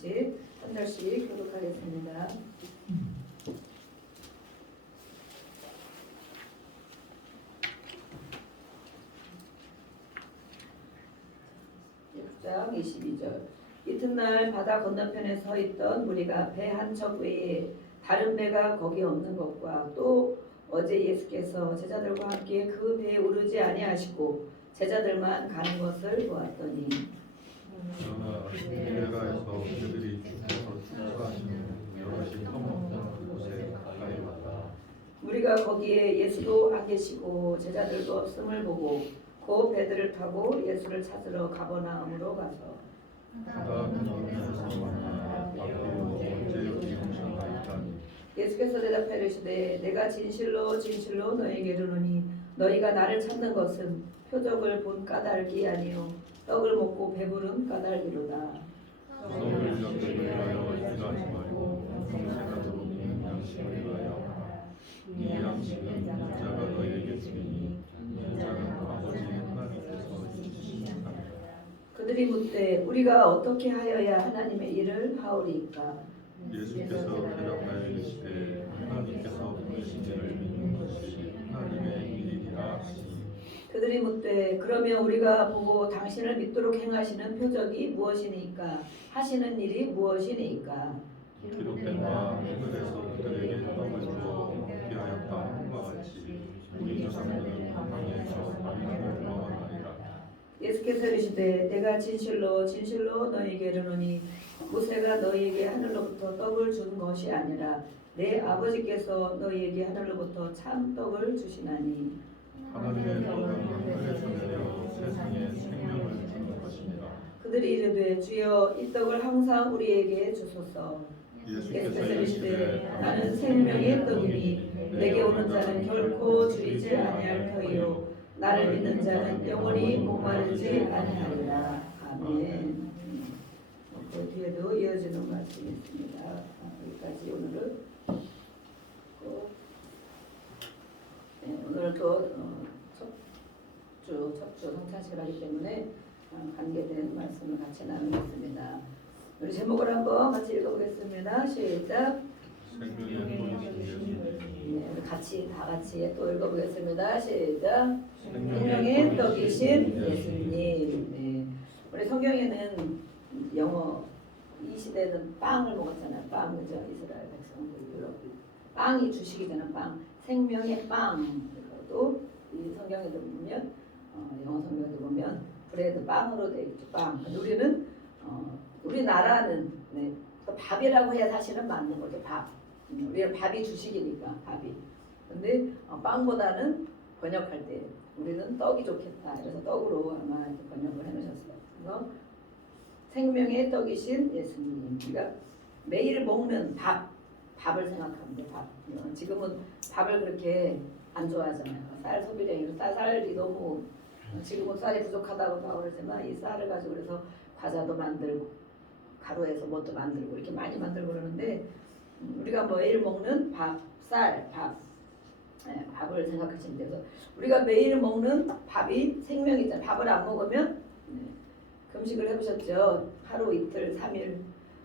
같이 한 절씩 교독하겠습니다. 장 22절. 이튿날 바다 건너편에 서 있던 무리가 배 한 척 외에 다른 배가 거기 없는 것과 또 어제 예수께서 제자들과 함께 그 배에 오르지 아니하시고 제자들만 가는 것을 보았더니 그러나 갈릴레아에서 그들이 죽어서 축사하시는 여럿이 터먹던 그곳에 가까이 왔다. 우리가 거기에 예수도 안 계시고 제자들도 없음을 보고 그 배들을 타고 예수를 찾으러 가버나움으로 가서 바다 건너편에서 만나 바로 언제 여기 용사가 있다니. 예수께서 대답하여 이르시되 내가 진실로 진실로 너희에게 이르노니 너희가 나를 찾는 것은 표적을 본 까닭이 아니요 떡을 먹고 배부른 까닭이로다. 너를 양식을 위하여 일하지 말고 평생하도록 있는 양식을 위하여. 이 양식은 인자가 너희에게 주리니 인자는 아버지 하나님께서 주시니라. 그들이 묻되 우리가 어떻게 하여야 하나님의 일을 하오리이까. 예수께서 대답하여 이르시되 하나님께서 보내신 이를 믿는 것이 하나님의 일이라 하시니. 그들이 묻되 그러면 우리가 보고 당신을 믿도록 행하시는 표적이 무엇이니까 하시는 일이 무엇이니까. 기록된 바 하늘에서 그들에게 떡을 주어 먹게 하였다 함과 같이 우리 조상들은 광야에서 만나를 먹었나이다. 예수께서 이르시되 내가 진실로 진실로 너희에게 이르노니 모세가 너희에게 하늘로부터 떡을 준 것이 아니라 내 아버지께서 너희에게 하늘로부터 참 떡을 주시나니. 하나님의 떡은 하늘에서 내려 세상에 생명을 주는 것입니다. 그들이 이르되 주여 이 떡을 항상 우리에게 주소서. 예수께서 이르시되 나는 생명의 떡이니 내게 오는 자는 결코 줄이지 아니할 터이요 나를 믿는 자는 영원히 목마르지 아니하리라. 아멘. 그 뒤에도 이어지는 말씀이 있습니다. 여기까지 오늘은 오늘 또 첫주 성찬식을 하기 때문에 관계된 말씀을 같이 나누겠습니다. 우리 제목을 한번 같이 읽어보겠습니다. 시작. 생명의 떡이신 네, 우리 다 같이 또 읽어보겠습니다. 시작. 생명의 떡이신 예수님. 네. 우리 성경에는 영어 이 시대는 빵을 먹었잖아요. 빵 그죠? 이스라엘 백성들 빵이 주식이잖아. 빵. 생명의 빵. 그리고 이 성경에도 보면 영어 성경에도 보면 브레드 빵으로 돼 있죠. 빵. 우리는 우리나라는 네, 밥이라고 해야 사실은 맞는 거죠. 밥. 우리는 밥이 주식이니까 밥이. 근데 빵보다는 번역할 때 우리는 떡이 좋겠다. 그래서 떡으로 아마 이렇게 번역을 해놓으셨어요. 그래서 생명의 떡이신 예수님. 우리가 매일 먹는 밥을 생각하면 돼. 밥. 지금은 밥을 그렇게 안 좋아하잖아요. 쌀 소비량이 쌀이 너무 지금은 쌀이 부족하다고 다 그러지만 이 쌀을 가지고 그래서 과자도 만들고 가루에서 뭣도 만들고 이렇게 많이 만들고 그러는데 우리가 매일 먹는 밥을 생각하시면 돼요. 우리가 매일 먹는 밥이 생명이잖아요. 밥을 안 먹으면 금식을 해보셨죠? 하루 이틀 3일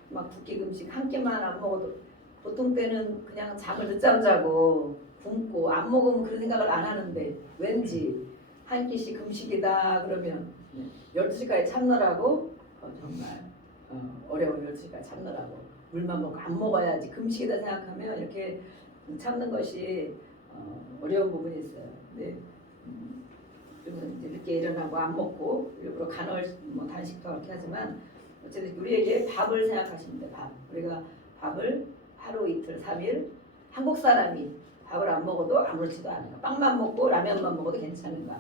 막 두 끼 금식 한 끼만 안 먹어도 보통 때는 그냥 잠을 늦잠 자고 굶고 안 먹으면 그런 생각을 안 하는데 왠지 한 끼씩 금식이다 그러면 12시까지 참느라고 정말 어려운 12시까지 참느라고 물만 먹고 안 먹어야지 금식이다 생각하면 이렇게 참는 것이 어려운 부분이 있어요. 근데 그러면 이제 늦게 일어나고 안 먹고 일부러 간헐 단식도 그렇게 하지만 어쨌든 우리에게 밥을 생각하시면 돼요. 밥. 우리가 밥을 하루 이틀 3일 한국 사람이 밥을 안 먹어도 아무렇지도 않아요. 빵만 먹고 라면만 먹어도 괜찮은가.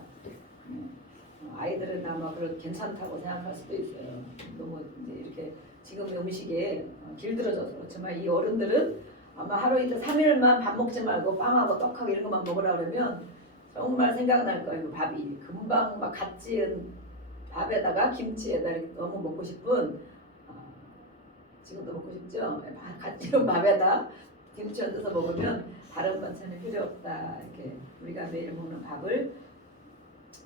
아이들은 아마 그런 괜찮다고 생각할 수도 있어요. 너무 이제 이렇게 지금 음식에 길들여져서 그렇지만 이 어른들은 아마 하루 이틀 3일만 밥 먹지 말고 빵하고 떡하고 이런 것만 먹으라 그러면 정말 생각날 거예요. 밥이 금방 막 갓 지은 밥에다가 김치에다 이렇게 너무 먹고 싶은 지금도 먹고 싶죠? 갓 지은 밥에다 김치 얹어서 먹으면 다른 반찬이 필요 없다. 이렇게 우리가 매일 먹는 밥을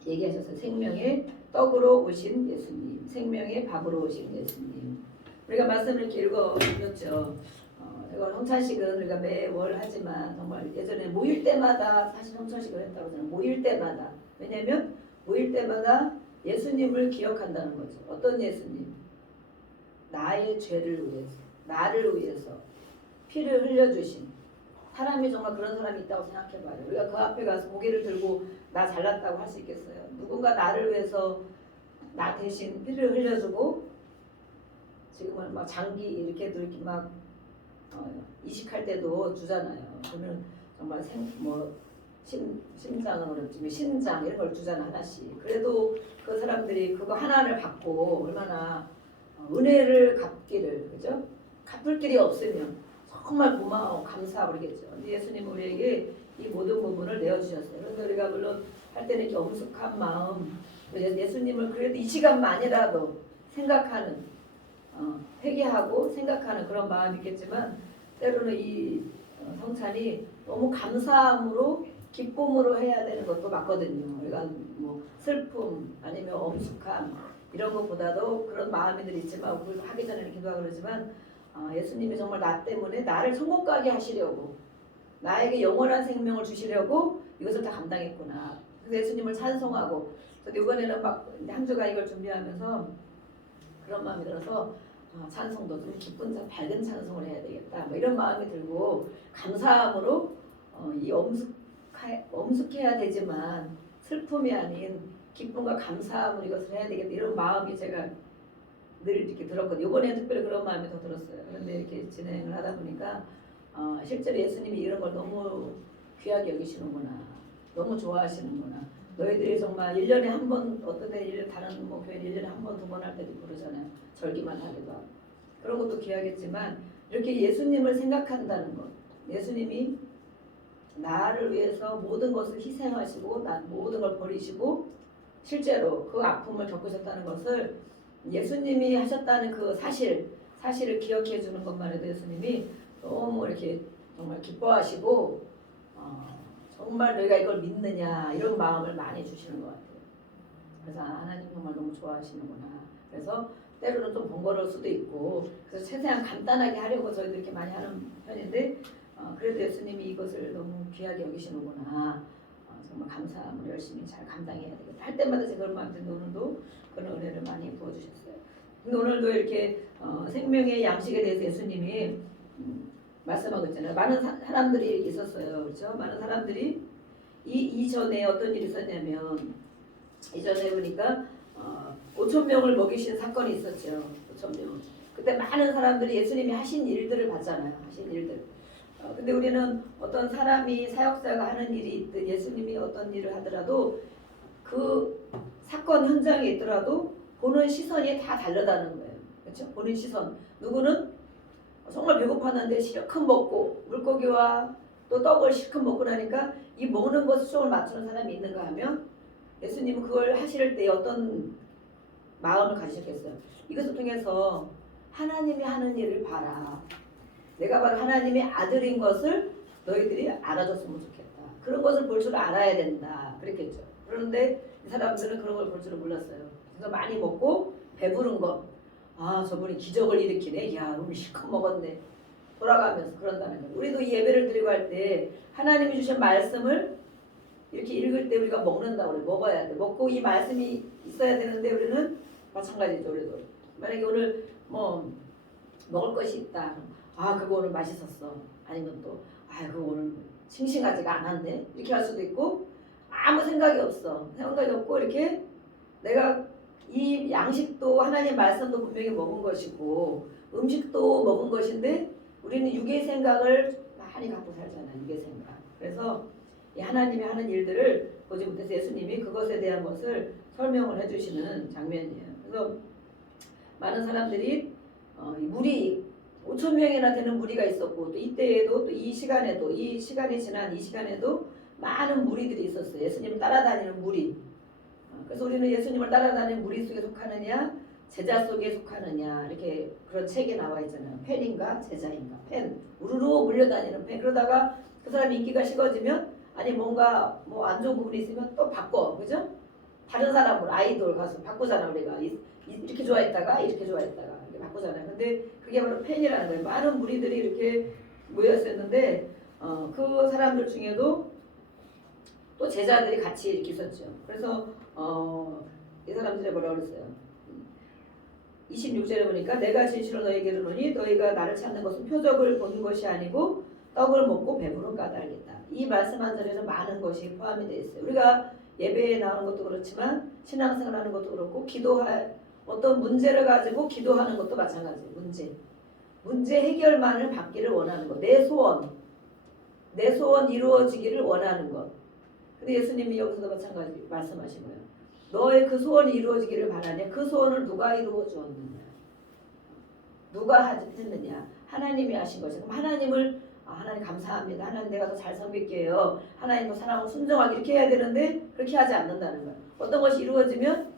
얘기하셔서 생명의 떡으로 오신 예수님, 생명의 밥으로 오신 예수님. 우리가 말씀을 이렇게 읽어드렸죠. 이건 성찬식은 우리가 매월 하지만 정말 예전에 모일 때마다 사실 성찬식을 했다고 저는 모일 때마다 왜냐하면 모일 때마다 예수님을 기억한다는 거죠. 어떤 예수님? 나의 죄를 위해서, 나를 위해서 피를 흘려주신 사람이 정말 그런 사람이 있다고 생각해봐요. 우리가 그 앞에 가서 고개를 들고 나 잘났다고 할 수 있겠어요? 누군가 나를 위해서 나 대신 피를 흘려주고 지금은 막 장기 이렇게도 이렇게 막 이식할 때도 주잖아요. 그러면 정말 심장은 어렵지만 신장 이런 걸 주잖아 하나씩. 그래도 그 사람들이 그거 하나를 받고 얼마나 은혜를 갚기를 그죠? 갚을 길이 없으면 정말 고마워 감사하고 그러겠죠. 근데 예수님 우리에게 이 모든 부분을 내어주셨어요. 그런데 우리가 물론 할 때는 이렇게 엄숙한 마음 예수님을 그래도 이 시간만이라도 생각하는 회개하고 생각하는 그런 마음이 있겠지만 때로는 이 성찬이 너무 감사함으로 기쁨으로 해야 되는 것도 맞거든요. 우리가 뭐 슬픔 아니면 엄숙함 이런 것보다도 그런 마음이들 있지만 우리 하기 전에는 기도하고 그러지만 예수님이 정말 나 때문에 나를 천국 가게 하시려고 나에게 영원한 생명을 주시려고 이것을 다 감당했구나. 그래서 예수님을 찬송하고 저도 이번에는 막 한 주가 이걸 준비하면서 그런 마음이 들어서 찬송도 좀 기쁜 밝은 찬송을 해야 되겠다. 뭐 이런 마음이 들고 감사함으로 이 엄숙해야 되지만 슬픔이 아닌 기쁨과 감사함으로 이것을 해야 되겠다. 이런 마음이 제가 늘 이렇게 들었거든요. 이번에는 특별히 그런 마음이 더 들었어요. 그런데 이렇게 진행을 하다 보니까 실제로 예수님이 이런 걸 너무 귀하게 여기시는구나. 너무 좋아하시는구나. 너희들이 정말 1년에 한 번 어떤 데 다른 뭐 교회는 1년에 한 번, 두 번 할 때도 그러잖아요. 절기만 하기도 하고. 그런 것도 귀하겠지만 이렇게 예수님을 생각한다는 것. 예수님이 나를 위해서 모든 것을 희생하시고 모든 걸 버리시고 실제로 그 아픔을 겪으셨다는 것을 예수님이 하셨다는 그 사실을 기억해 주는 것만 해도 예수님이 너무 이렇게 정말 기뻐하시고 정말 너희가 이걸 믿느냐 이런 마음을 많이 주시는 것 같아요. 그래서 하나님 정말 너무 좋아하시는구나. 그래서 때로는 좀 번거로울 수도 있고 그래서 최대한 간단하게 하려고 저희도 이렇게 많이 하는 편인데 그래도 예수님이 이것을 너무 귀하게 여기시는구나. 정말 감사함을 열심히 잘 감당해야 되겠다. 할 때마다 제가 그런 마음이 드는데 오늘도 그런 은혜를 많이 부어주셨어요. 근데 오늘도 이렇게 생명의 양식에 대해서 예수님이 말씀하고 있잖아요. 많은 사람들이 있었어요. 그렇죠? 많은 사람들이 이전에 어떤 일이 있었냐면 이전에 보니까 5천 명을 먹이신 사건이 있었죠. 5천 명. 그때 많은 사람들이 예수님이 하신 일들을 봤잖아요. 하신 일들. 근데 우리는 어떤 사람이 사역자가 하는 일이 있든 예수님이 어떤 일을 하더라도 그 사건 현장에 있더라도 보는 시선이 다 다르다는 거예요. 그렇죠? 보는 시선. 누구는 정말 배고팠는데 실컷 먹고 물고기와 또 떡을 실컷 먹고 나니까 이 먹는 것에 초점을 맞추는 사람이 있는가 하면 예수님은 그걸 하실 때 어떤 마음을 가지셨겠어요. 이것을 통해서 하나님이 하는 일을 봐라. 내가 바로 하나님의 아들인 것을 너희들이 알아줬으면 좋겠다. 그런 것을 볼 줄 알아야 된다. 그랬겠죠. 그런데 이 사람들은 그런 걸 볼 줄은 몰랐어요. 그래서 많이 먹고 배부른 것. 저분이 기적을 일으키네. 야, 우리 실컷 먹었네. 돌아가면서 그런다는 거예요. 우리도 이 예배를 드리고 할 때 하나님이 주신 말씀을 이렇게 읽을 때 우리가 먹는다고 그래. 먹어야 돼. 먹고 이 말씀이 있어야 되는데 우리는 마찬가지죠. 우리도. 만약에 오늘 뭐 먹을 것이 있다. 그거 오늘 맛있었어. 아니면 또 그거 오늘 싱싱하지가 않았네. 이렇게 할 수도 있고 아무 생각이 없어. 생각이 없고 이렇게 내가 이 양식도 하나님 말씀도 분명히 먹은 것이고 음식도 먹은 것인데 우리는 육의 생각을 많이 갖고 살잖아요. 육의 생각. 그래서 이 하나님이 하는 일들을 보지 못해서 예수님이 그것에 대한 것을 설명을 해주시는 장면이에요. 그래서 많은 사람들이 무리 5천 명이나 되는 무리가 있었고 또 이때에도 또 이 시간이 지난 이 시간에도 많은 무리들이 있었어요. 예수님을 따라다니는 무리. 그래서 우리는 예수님을 따라다니는 무리 속에 속하느냐 제자 속에 속하느냐 이렇게 그런 책에 나와 있잖아요. 팬인가 제자인가. 팬 우르르 몰려다니는 팬. 그러다가 그 사람이 인기가 식어지면 아니 뭔가 뭐 안 좋은 부분이 있으면 또 바꿔. 그죠? 다른 사람을 아이돌 가수 바꾸잖아. 우리가 이렇게 좋아했다가 이렇게 좋아했다가 이렇게 바꾸잖아요. 근데 그게 바로 팬이라는 거예요. 많은 무리들이 이렇게 모였었는데 그 사람들 중에도 또 제자들이 같이 이렇게 있었죠. 그래서 이 사람들이 뭐라고 그랬어요? 26절에 보니까 내가 진실로 너에게 이르노니 너희가 나를 찾는 것은 표적을 보는 것이 아니고 떡을 먹고 배부른 까닭이다. 이 말씀 한 절에는 많은 것이 포함이 되어 있어요. 우리가 예배에 나오는 것도 그렇지만 신앙생활하는 것도 그렇고 기도할 어떤 문제를 가지고 기도하는 것도 마찬가지예요. 문제 해결만을 받기를 원하는 것. 내 소원 이루어지기를 원하는 것. 근데 예수님이 여기서도 마찬가지 말씀하신 거예요. 너의 그 소원이 이루어지기를 바라냐? 그 소원을 누가 이루어 주었느냐? 누가 했느냐? 하나님이 하신 거죠. 그럼 하나님 감사합니다. 하나님 내가 더 잘 섬길게요. 하나님도 사랑하고 순종하게 이렇게 해야 되는데 그렇게 하지 않는다는 거예요. 어떤 것이 이루어지면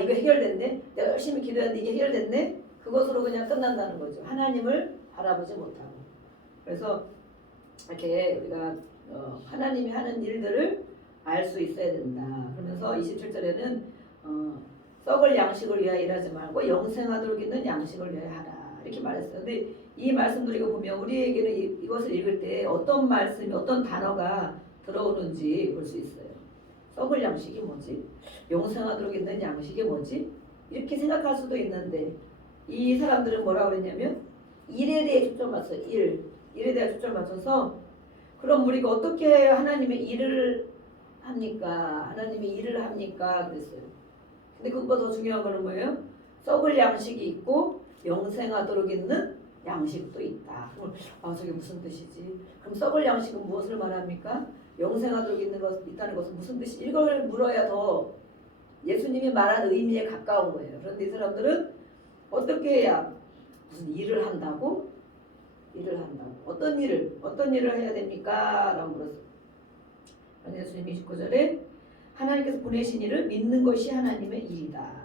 이거 해결됐네. 내가 열심히 기도했는데 이게 해결됐네. 그것으로 그냥 끝난다는 거죠. 하나님을 바라보지 못하고. 그래서 이렇게 우리가 하나님이 하는 일들을 알 수 있어야 된다. 그러면서 27절에는 썩을 양식을 위하여 일하지 말고 영생하도록 있는 양식을 위하여 하라. 이렇게 말했어요. 근데 이 말씀들 이거 보면 우리에게는 이것을 읽을 때 어떤 말씀이 어떤 단어가 들어오는지 볼 수 있어요. 썩을 양식이 뭐지? 영생하도록 있는 양식이 뭐지? 이렇게 생각할 수도 있는데 이 사람들은 뭐라고 그랬냐면 일에 대해 초점 맞춰서 일에 대해 초점 맞춰서 그럼 우리가 어떻게 하나님의 일을 합니까? 하나님이 일을 합니까? 그랬어요. 근데 그것보다 더 중요한 거는 뭐예요? 썩을 양식이 있고 영생하도록 있는 양식도 있다. 그럼 저게 무슨 뜻이지? 그럼 썩을 양식은 무엇을 말합니까? 영생하도록 있다는 것은 무슨 뜻이지? 이걸 물어야 더 예수님이 말한 의미에 가까운 거예요. 그런데 이 사람들은 어떻게 해야 무슨 일을 한다고? 어떤 일을 해야 됩니까? 라고 물었어요. 예수님이 29절에 하나님께서 보내신 일을 믿는 것이 하나님의 일이다.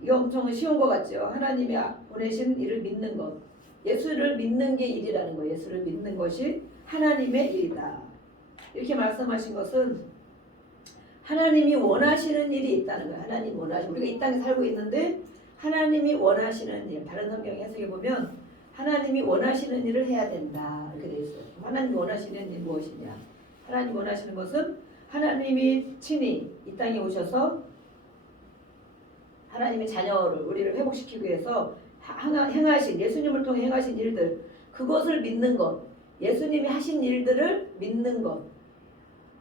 이거 엄청 쉬운 것 같죠? 하나님이 보내신 일을 믿는 것. 예수를 믿는 게 일이라는 거예요. 예수를 믿는 것이 하나님의 일이다. 이렇게 말씀하신 것은 하나님이 원하시는 일이 있다는 거예요. 하나님 원하시는 우리가 이 땅에 살고 있는데 하나님이 원하시는 일. 다른 성경 해석에 보면 하나님이 원하시는 일을 해야 된다. 이렇게 되어 있어요. 하나님이 원하시는 일이 무엇이냐? 하나님 원하시는 것은 하나님이 친히 이 땅에 오셔서 하나님의 자녀를 우리를 회복시키기 위해서 행하신 예수님을 통해 행하신 일들 그것을 믿는 것 예수님이 하신 일들을 믿는 것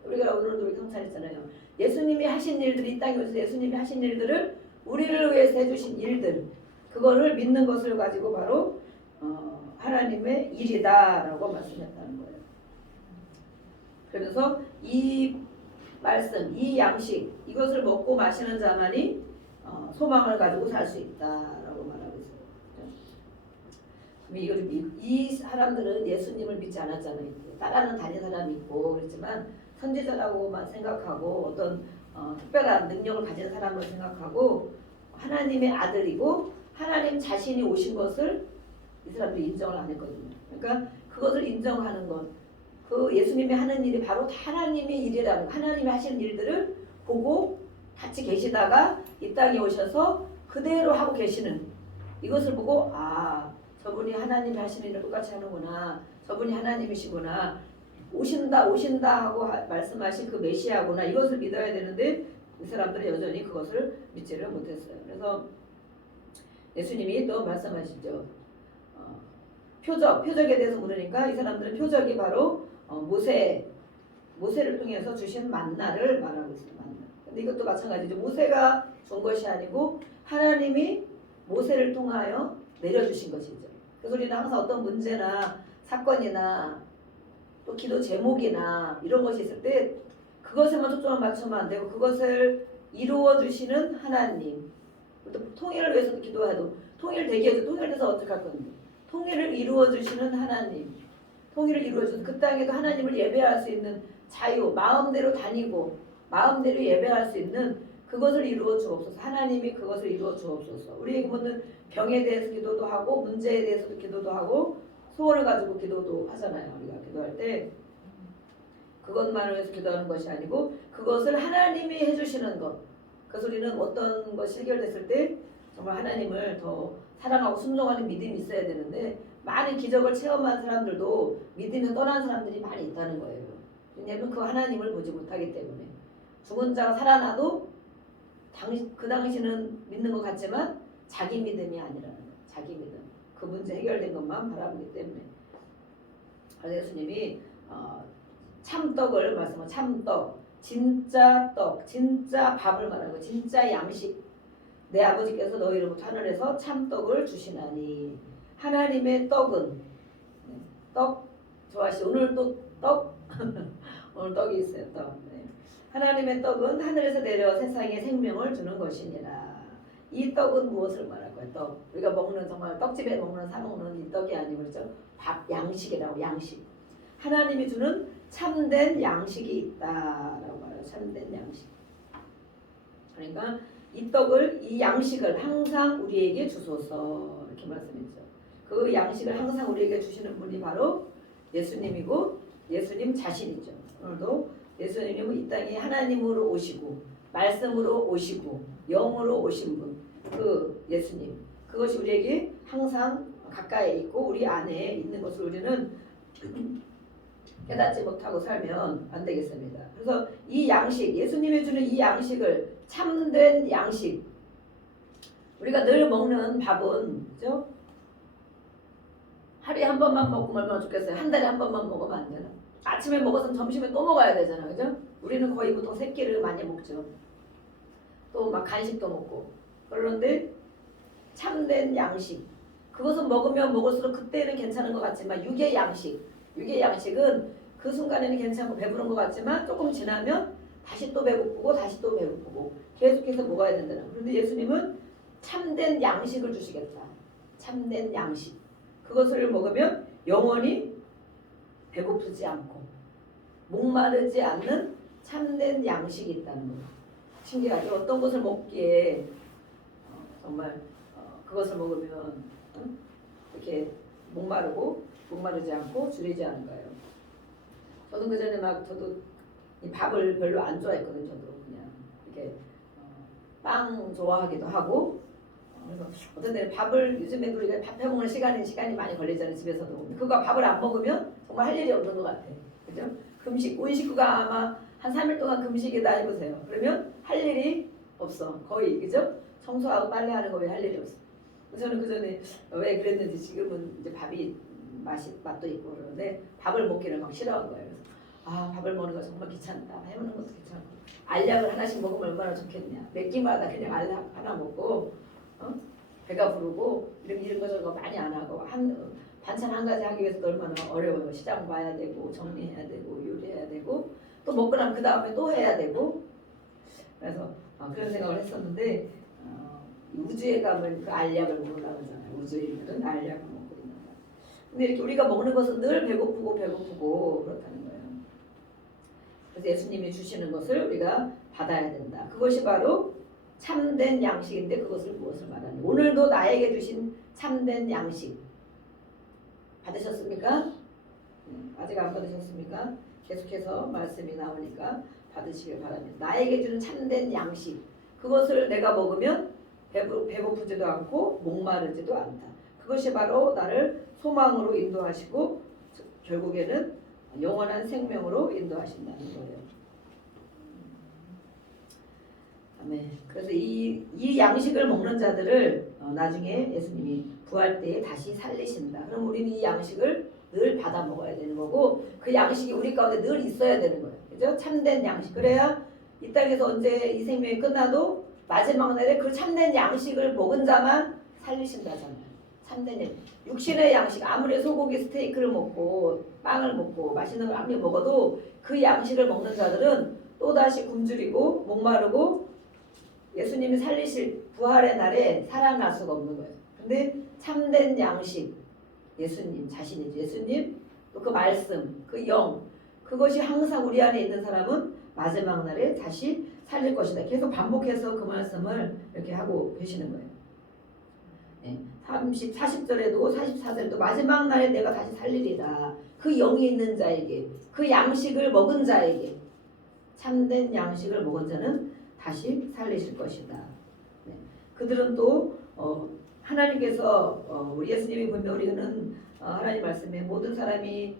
우리가 오늘도 우리 성찬했잖아요. 예수님이 하신 일들이 이 땅에 오셔서 예수님이 하신 일들을 우리를 위해서 해주신 일들 그거를 믿는 것을 가지고 바로 하나님의 일이다라고 말씀했다는 거예요. 그래서 이 말씀, 이 양식, 이것을 먹고 마시는 자만이 소망을 가지고 살 수 있다라고 말하고 있어요. 이 사람들은 예수님을 믿지 않았잖아요. 따라는 다른 사람이 있고 그렇지만 선지자라고만 생각하고 어떤 특별한 능력을 가진 사람으로 생각하고 하나님의 아들이고 하나님 자신이 오신 것을 이 사람들이 인정을 안 했거든요. 그러니까 그것을 인정하는 것. 그 예수님이 하는 일이 바로 하나님의 일이라는 하나님이 하시는 일들을 보고 같이 계시다가 이 땅에 오셔서 그대로 하고 계시는 이것을 보고 저분이 하나님이 하시는 일을 똑같이 하는구나. 저분이 하나님이시구나. 오신다 하고 말씀하신 그 메시아구나. 이것을 믿어야 되는데 이 사람들은 여전히 그것을 믿지를 못했어요. 그래서 예수님이 또 말씀하시죠. 표적에 대해서 물으니까 이 사람들은 표적이 바로 모세를 통해서 주신 만나를 말하고 있습니다. 근데 이것도 마찬가지죠. 모세가 준 것이 아니고 하나님이 모세를 통하여 내려주신 것이죠. 그래서 우리는 항상 어떤 문제나 사건이나 또 기도 제목이나 이런 것이 있을 때 그것에만 초점을 맞추면 안 되고 그것을 이루어 주시는 하나님. 또 통일을 위해서도 기도해도 통일되게 해서 통일돼서 어떻게 할 건데? 통일을 이루어 주시는 하나님. 통일을 이루어 주는 그 땅에도 하나님을 예배할 수 있는 자유, 마음대로 다니고 마음대로 예배할 수 있는 그것을 이루어 주옵소서. 하나님이 그것을 이루어 주옵소서. 우리에게 보는 병에 대해서 기도도 하고 문제에 대해서도 기도도 하고 소원을 가지고 기도도 하잖아요. 우리가 기도할 때 그것만을 위해서 기도하는 것이 아니고 그것을 하나님이 해주시는 것. 그래서 우리는 어떤 것이 해결됐을 때 정말 하나님을 더 사랑하고 순종하는 믿음이 있어야 되는데 많은 기적을 체험한 사람들도 믿음에 떠난 사람들이 많이 있다는 거예요. 왜냐하면 그 하나님을 보지 못하기 때문에 죽은 자가 살아나도 그 당시는 믿는 것 같지만 자기 믿음이 아니라는 거예요. 자기 믿음. 그 문제 해결된 것만 바라보기 때문에. 그래서 예수님이 참떡을 말씀하고 참떡, 진짜 떡, 진짜 밥을 말하고 진짜 양식. 내 아버지께서 너희로부터 하늘에서 참떡을 주시나니 하나님의 떡은 떡 좋아하시죠? 오늘 또 떡 오늘 떡이 있어요. 떡. 네. 하나님의 떡은 하늘에서 내려 세상에 생명을 주는 것이니라. 이 떡은 무엇을 말할까요? 떡. 우리가 먹는 정말 떡집에 먹는 사 먹는 이 떡이 아니고 그렇죠? 밥 양식이라고 양식. 하나님이 주는 참된 양식이 있다라고 말해요. 참된 양식. 그러니까 이 떡을 이 양식을 항상 우리에게 주소서 이렇게 말씀했죠. 그 양식을 항상 우리에게 주시는 분이 바로 예수님이고 예수님 자신이죠. 오늘도 예수님은 이 땅에 하나님으로 오시고 말씀으로 오시고 영으로 오신 분, 그 예수님. 그것이 우리에게 항상 가까이 있고 우리 안에 있는 것을 우리는 깨닫지 못하고 살면 안 되겠습니다. 그래서 이 양식, 예수님이 주는 이 양식을 참된 양식. 우리가 늘 먹는 밥은 그죠? 하루에 한 번만 먹으면 얼마나 좋겠어요. 한 달에 한 번만 먹으면 안 되나? 아침에 먹었으면 점심에 또 먹어야 되잖아, 그죠? 우리는 거의 보통 세 끼를 많이 먹죠. 또 막 간식도 먹고. 그런데 참된 양식. 그것은 먹으면 먹을수록 그때는 괜찮은 것 같지만 육의 양식. 육의 양식은 그 순간에는 괜찮고 배부른 것 같지만 조금 지나면 다시 또 배고프고 다시 또 배고프고 계속해서 먹어야 된다. 그런데 예수님은 참된 양식을 주시겠다. 참된 양식. 그것을 먹으면 영원히 배고프지 않고 목마르지 않는 참된 양식이 있다는 거예요. 신기하죠? 어떤 것을 먹기에 정말 그것을 먹으면 이렇게 목마르지 않고 줄이지 않은가요? 저도 그 전에 저도 이 밥을 별로 안 좋아했거든요. 저도 그냥 이렇게 빵 좋아하기도 하고 그래서 어떤 때는 밥을 요즘에도 우리가 밥 해먹는 시간이 많이 걸리잖아요. 집에서도. 그거 밥을 안 먹으면 정말 할 일이 없는 것 같아. 그죠? 금식, 온 식구가 아마 한 3일 동안 금식이다 해보세요. 그러면 할 일이 없어. 거의. 그죠? 청소하고 빨래하는 거 왜 할 일이 없어. 저는 그 전에 왜 그랬는지 지금은 이제 밥이 맛도 있고 그러는데 밥을 먹기를 막 싫어한 거예요. 그래서 밥을 먹는 거 정말 귀찮다. 해먹는 것도 귀찮고. 알약을 하나씩 먹으면 얼마나 좋겠냐. 몇 끼마다 그냥 알약 하나 먹고 배가 부르고 이런 거 저런 거 많이 안 하고 반찬 한 가지 하기 위해서도 얼마나 어려워요. 시장 봐야 되고 정리해야 되고 요리해야 되고 또 먹고 나면 그 다음에 또 해야 되고 그래서 그런 생각을 했었는데 우주에 가면 그 알약을 먹으려고 하잖아요. 우주인들은 알약을 먹고 있는 거야. 근데 이렇게 우리가 먹는 것은 늘 배고프고 그렇다는 거예요. 그래서 예수님이 주시는 것을 우리가 받아야 된다. 그것이 바로 참된 양식인데 그것을 무엇을 말하냐. 오늘도 나에게 주신 참된 양식 받으셨습니까? 아직 안 받으셨습니까? 계속해서 말씀이 나오니까 받으시길 바랍니다. 나에게 주는 참된 양식. 그것을 내가 먹으면 배고프지도 않고 목마르지도 않다. 그것이 바로 나를 소망으로 인도하시고 결국에는 영원한 생명으로 인도하신다는 거예요. 아멘. 그래서 이 양식을 먹는 자들을 나중에 예수님이 부활 때에 다시 살리신다. 그럼 우리는 이 양식을 늘 받아 먹어야 되는 거고 그 양식이 우리 가운데 늘 있어야 되는 거예요. 그죠? 참된 양식. 그래야 이 땅에서 언제 이 생명이 끝나도 마지막 날에 그 참된 양식을 먹은 자만 살리신다잖아요. 참된 양식. 육신의 양식. 아무리 소고기 스테이크를 먹고 빵을 먹고 맛있는 걸 아무리 먹어도 그 양식을 먹는 자들은 또다시 굶주리고 목마르고 예수님이 살리실 부활의 날에 살아날 수가 없는 거예요. 근데 참된 양식, 예수님 자신이죠. 예수님, 또 그 말씀, 그 영, 그것이 항상 우리 안에 있는 사람은 마지막 날에 다시 살릴 것이다. 계속 반복해서 그 말씀을 이렇게 하고 계시는 거예요. 40절에도 44절에도 마지막 날에 내가 다시 살리리라. 그 영이 있는 자에게, 그 양식을 먹은 자에게, 참된 양식을 먹은 자는 다시 살리실 것이다. 그들은 또 하나님께서 우리 예수님이 보면 우리는 하나님 말씀에 모든 사람이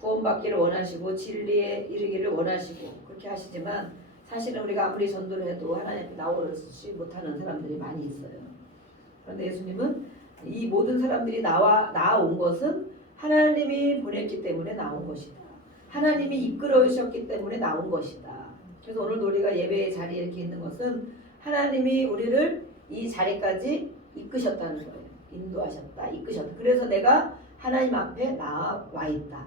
구원받기를 원하시고 진리에 이르기를 원하시고 그렇게 하시지만 사실은 우리가 아무리 전도를 해도 하나님 앞에 나오지 못하는 사람들이 많이 있어요. 그런데 예수님은 이 모든 사람들이 나온 것은 하나님이 보냈기 때문에 나온 것이다. 하나님이 이끌어오셨기 때문에 나온 것이다. 그래서 오늘도 우리가 예배의 자리에 이렇게 있는 것은 하나님이 우리를 이 자리까지 이끄셨다는 거예요. 인도하셨다, 이끄셨다. 그래서 내가 하나님 앞에 나와 있다.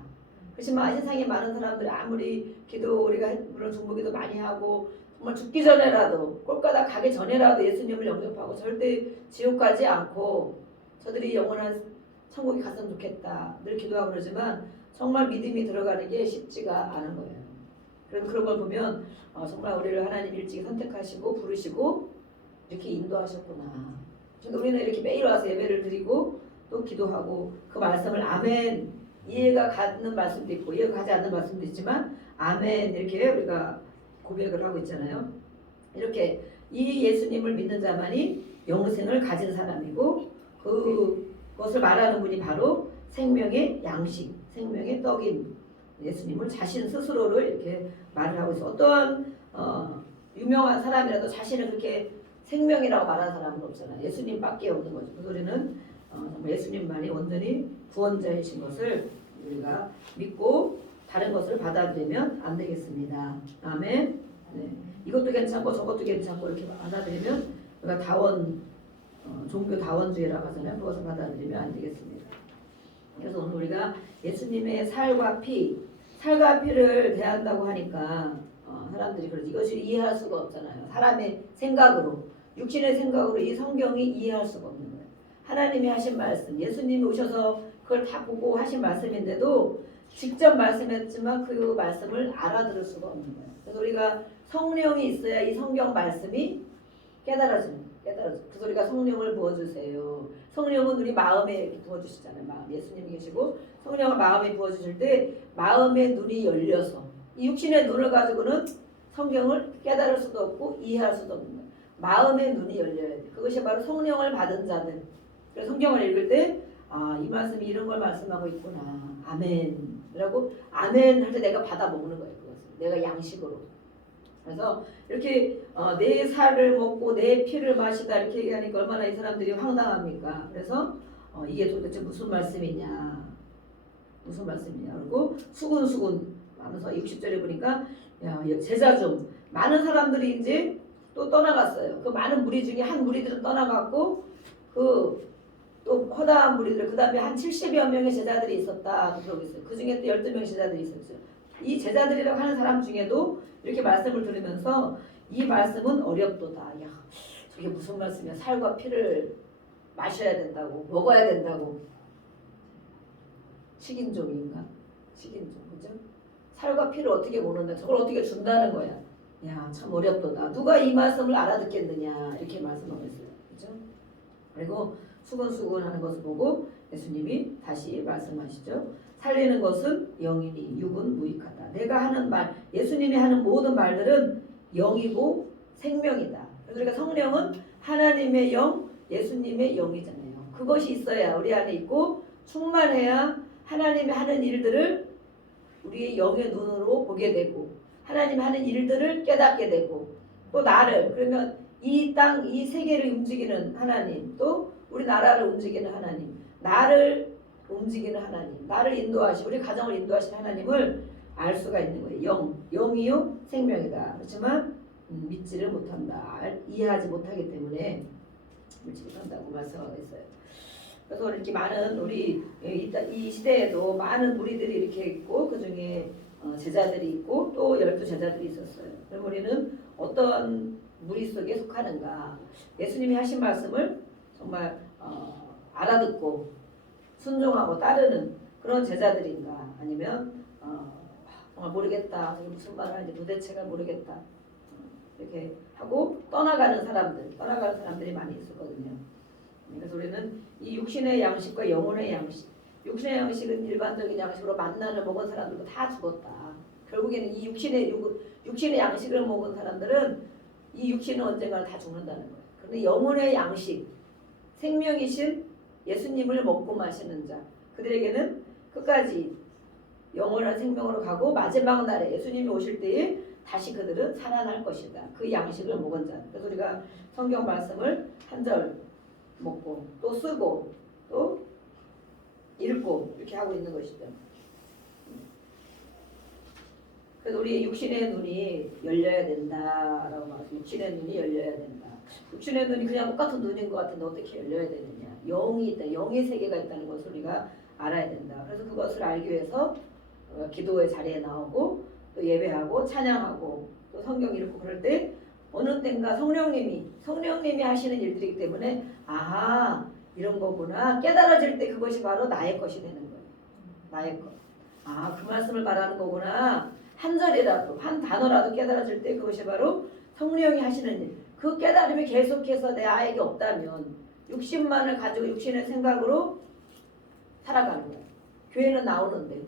그렇지만 세상에 많은 사람들이 아무리 기도 우리가 물론 중보기도 많이 하고 정말 죽기 전에라도 꼴가닥 가기 전에라도 예수님을 영접하고 절대 지옥 가지 않고 저들이 영원한 천국에 갔으면 좋겠다 늘 기도하고 그러지만 정말 믿음이 들어가는 게 쉽지가 않은 거예요. 그래서 그런 걸 보면 정말 우리를 하나님 일찍 선택하시고 부르시고 이렇게 인도하셨구나. 그래서 우리는 이렇게 매일 와서 예배를 드리고 또 기도하고 그 말씀을 아멘 이해가 가는 말씀도 있고 이해가 가지 않는 말씀도 있지만 아멘 이렇게 우리가 고백을 하고 있잖아요. 이렇게 이 예수님을 믿는 자만이 영생을 가진 사람이고 그것을 말하는 분이 바로 생명의 양식, 생명의 떡인 예수님을 자신 스스로를 이렇게 말을 하고 있어요. 어떠한 유명한 사람이라도 자신을 그렇게 생명이라고 말하는 사람은 없잖아요. 예수님밖에 없는 거죠. 그 소리는 예수님만이 온전히 구원자이신 것을 우리가 믿고 다른 것을 받아들이면 안 되겠습니다. 아멘. 네. 이것도 괜찮고 저것도 괜찮고 이렇게 받아들이면 우리가 종교 다원주의라고 하잖아요. 그것을 받아들이면 안 되겠습니다. 그래서 오늘 우리가 예수님의 살과 피를 대한다고 하니까 사람들이 그러지 이것을 이해할 수가 없잖아요. 사람의 생각으로 육신의 생각으로 이 성경이 이해할 수가 없는 거예요. 하나님이 하신 말씀, 예수님이 오셔서 그걸 다 보고 하신 말씀인데도 직접 말씀했지만 그 말씀을 알아들을 수가 없는 거예요. 그래서 우리가 성령이 있어야 이 성경 말씀이 깨달아집니다. 그래서 우리가 성령을 부어주세요. 성령은 우리 마음에 이렇게 부어주시잖아요. 마음 예수님이 계시고 성령을 마음에 부어주실 때 마음의 눈이 열려서 이 육신의 눈을 가지고는 성경을 깨달을 수도 없고 이해할 수도 없는 거예요. 마음의 눈이 열려야 돼. 그것이 바로 성령을 받은 자들. 그래서 성경을 읽을 때 이 말씀이 이런 걸 말씀하고 있구나. 아멘. 라고 아멘 할 때 내가 받아 먹는 거예요. 그것을. 내가 양식으로. 그래서 이렇게 내 살을 먹고 내 피를 마시다 이렇게 얘기하니까 얼마나 이 사람들이 황당합니까? 그래서 이게 도대체 무슨 말씀이냐? 무슨 말씀이냐? 그리고 수군수군 하면서 60절에 보니까 제자 중 많은 사람들이 이제 또 떠나갔어요. 그 많은 무리 중에 한 무리들은 떠나갔고 또 허다한 무리들 그 다음에 한 70여 명의 제자들이 있었다 그러고 있어요. 그 중에 또 12명의 제자들이 있었어요. 이 제자들이라고 하는 사람 중에도 이렇게 말씀을 들으면서 이 말씀은 어렵도다. 야, 저게 무슨 말씀이야? 살과 피를 마셔야 된다고, 먹어야 된다고. 식인종인가? 식인종, 그죠? 살과 피를 어떻게 먹는다? 저걸 어떻게 준다는 거야? 야, 참 어렵도다. 누가 이 말씀을 알아듣겠느냐? 이렇게 말씀하고 있어요, 그죠? 그리고 수근수근 하는 것을 보고 예수님이 다시 말씀하시죠. 살리는 것은 영이니 육은 무익하다. 내가 하는 말, 예수님이 하는 모든 말들은 영이고 생명이다. 그래서 우리가 성령은 하나님의 영, 예수님의 영이잖아요. 그것이 있어야 우리 안에 있고 충만해야 하나님이 하는 일들을 우리의 영의 눈으로 보게 되고 하나님이 하는 일들을 깨닫게 되고 또 나를 그러면 이 땅, 이 세계를 움직이는 하나님 또 우리 나라를 움직이는 하나님 나를 움직이는 하나님 나를 인도하시 우리 가정을 인도하시는 하나님을 알 수가 있는 거예요. 영이요 생명이다. 그렇지만 믿지를 못한다. 이해하지 못하기 때문에 믿지 못한다고 말씀하고 있어요. 그래서 이렇게 많은 우리 이 시대에도 많은 무리들이 이렇게 있고 그 중에 제자들이 있고 또 12제자들이 있었어요. 그럼 우리는 어떤 무리 속에 속하는가? 예수님이 하신 말씀을 정말 알아듣고 순종하고 따르는 그런 제자들인가? 아니면 정말 모르겠다. 저게 무슨 말을 하는지 도대체가 모르겠다. 이렇게 하고 떠나가는 사람들이 많이 있었거든요. 그래서 우리는 이 육신의 양식과 영혼의 양식, 육신의 양식은 일반적인 양식으로 만나를 먹은 사람들도 다 죽었다. 결국에는 이 육신의 양식을 먹은 사람들은 이 육신은 언젠가 다 죽는다는 거예요. 그런데 영혼의 양식, 생명이신 예수님을 먹고 마시는 자 그들에게는 끝까지 영원한 생명으로 가고 마지막 날에 예수님이 오실 때에 다시 그들은 살아날 것이다. 그 양식을 먹은 자. 그래서 우리가 성경 말씀을 한 절 먹고 또 쓰고 또 읽고 이렇게 하고 있는 것이죠. 그래서 우리 육신의 눈이 열려야 된다라고 말해서 육신의 눈이 열려야 된다. 육신의 눈이 그냥 똑같은 눈인 것 같은데 어떻게 열려야 되느냐. 영이 있다. 영의 세계가 있다는 것을 우리가 알아야 된다. 그래서 그것을 알기 위해서 기도의 자리에 나오고 또 예배하고 찬양하고 또 성경 읽고 그럴 때 어느 때인가 성령님이 하시는 일들이기 때문에 아하 이런 거구나 깨달아질 때 그것이 바로 나의 것이 되는 거예요. 나의 것. 아 그 말씀을 말하는 거구나. 한 절이라도 한 단어라도 깨달아질 때 그것이 바로 성령이 하시는 일. 그 깨달음이 계속해서 내 아에게 없다면 육신만을 가지고 육신의 생각으로 살아가는 거예요. 교회는 나오는데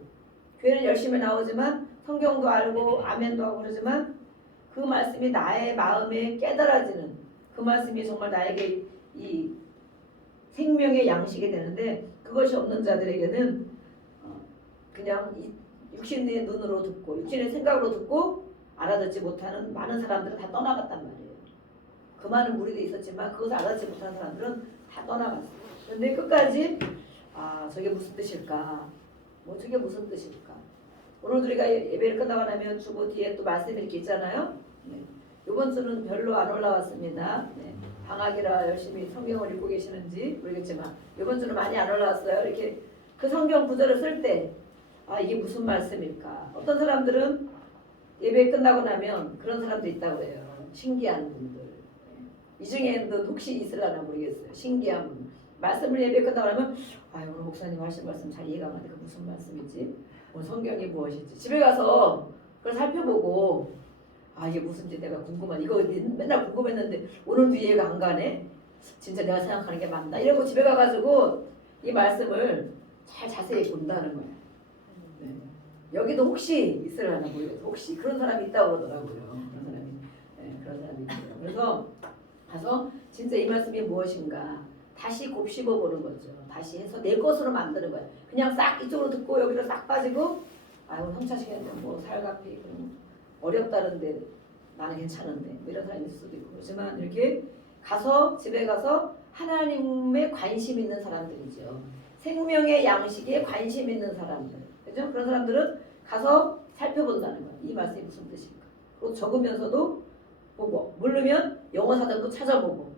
교회는 열심히 나오지만 성경도 알고 아멘도 하고 그러지만 그 말씀이 나의 마음에 깨달아지는 그 말씀이 정말 나에게 이 생명의 양식이 되는데 그것이 없는 자들에게는 그냥 이 육신의 눈으로 듣고 육신의 생각으로 듣고 알아듣지 못하는 많은 사람들은 다 떠나갔단 말이에요. 그 많은 무리도 있었지만 그것을 알아듣지 못하는 사람들은 다 떠나갔어요. 그런데 끝까지 아 저게 무슨 뜻일까? 뭐 저게 무슨 뜻일까? 오늘 우리가 예배를 끝나고 나면 주보 뒤에 또 말씀이 이렇게 있잖아요. 네. 이번 주는 별로 안 올라왔습니다. 네. 방학이라 열심히 성경을 읽고 계시는지 모르겠지만 이번 주는 많이 안 올라왔어요. 이렇게 그 성경 구절을 쓸 때 아 이게 무슨 말씀일까? 어떤 사람들은 예배 끝나고 나면 그런 사람도 있다고 해요. 신기한 분들. 이 중에도 혹시 있으려나 모르겠어요. 신기한 분. 말씀을 예배 끝나고 나면 아 오늘 목사님 하신 말씀 잘 이해가 안 돼. 그 무슨 말씀이지? 오늘 성경이 무엇이지? 집에 가서 그걸 살펴보고 아 이게 무슨지 내가 궁금한 이거 맨날 궁금했는데 오늘도 이해가 안 가네. 진짜 내가 생각하는 게 맞나? 이러고 집에 가가지고 이 말씀을 잘 자세히 본다는 거예요. 네. 여기도 혹시 있으려나 모르겠어요. 혹시 그런 사람이 있다고 그러더라고요. 그런 사람이 그런 사람이 있어요. 그래서 가서 진짜 이 말씀이 무엇인가 다시 곱씹어 보는 거죠. 다시 해서 내 것으로 만드는 거예요. 그냥 싹 이쪽으로 듣고 여기로 싹 빠지고 아유 성차시겠는데 뭐 살갑게 어렵다는데 나는 괜찮은데 뭐 이런 사람이 있을 수도 있고 그렇지만 이렇게 가서 집에 가서 하나님에 관심 있는 사람들이죠. 생명의 양식에 관심 있는 사람들 그죠? 그런 사람들은 가서 살펴본다는 거예요. 이 말씀이 무슨 뜻일까? 그리고 적으면서도 보고 모르면 영어 사전도 찾아보고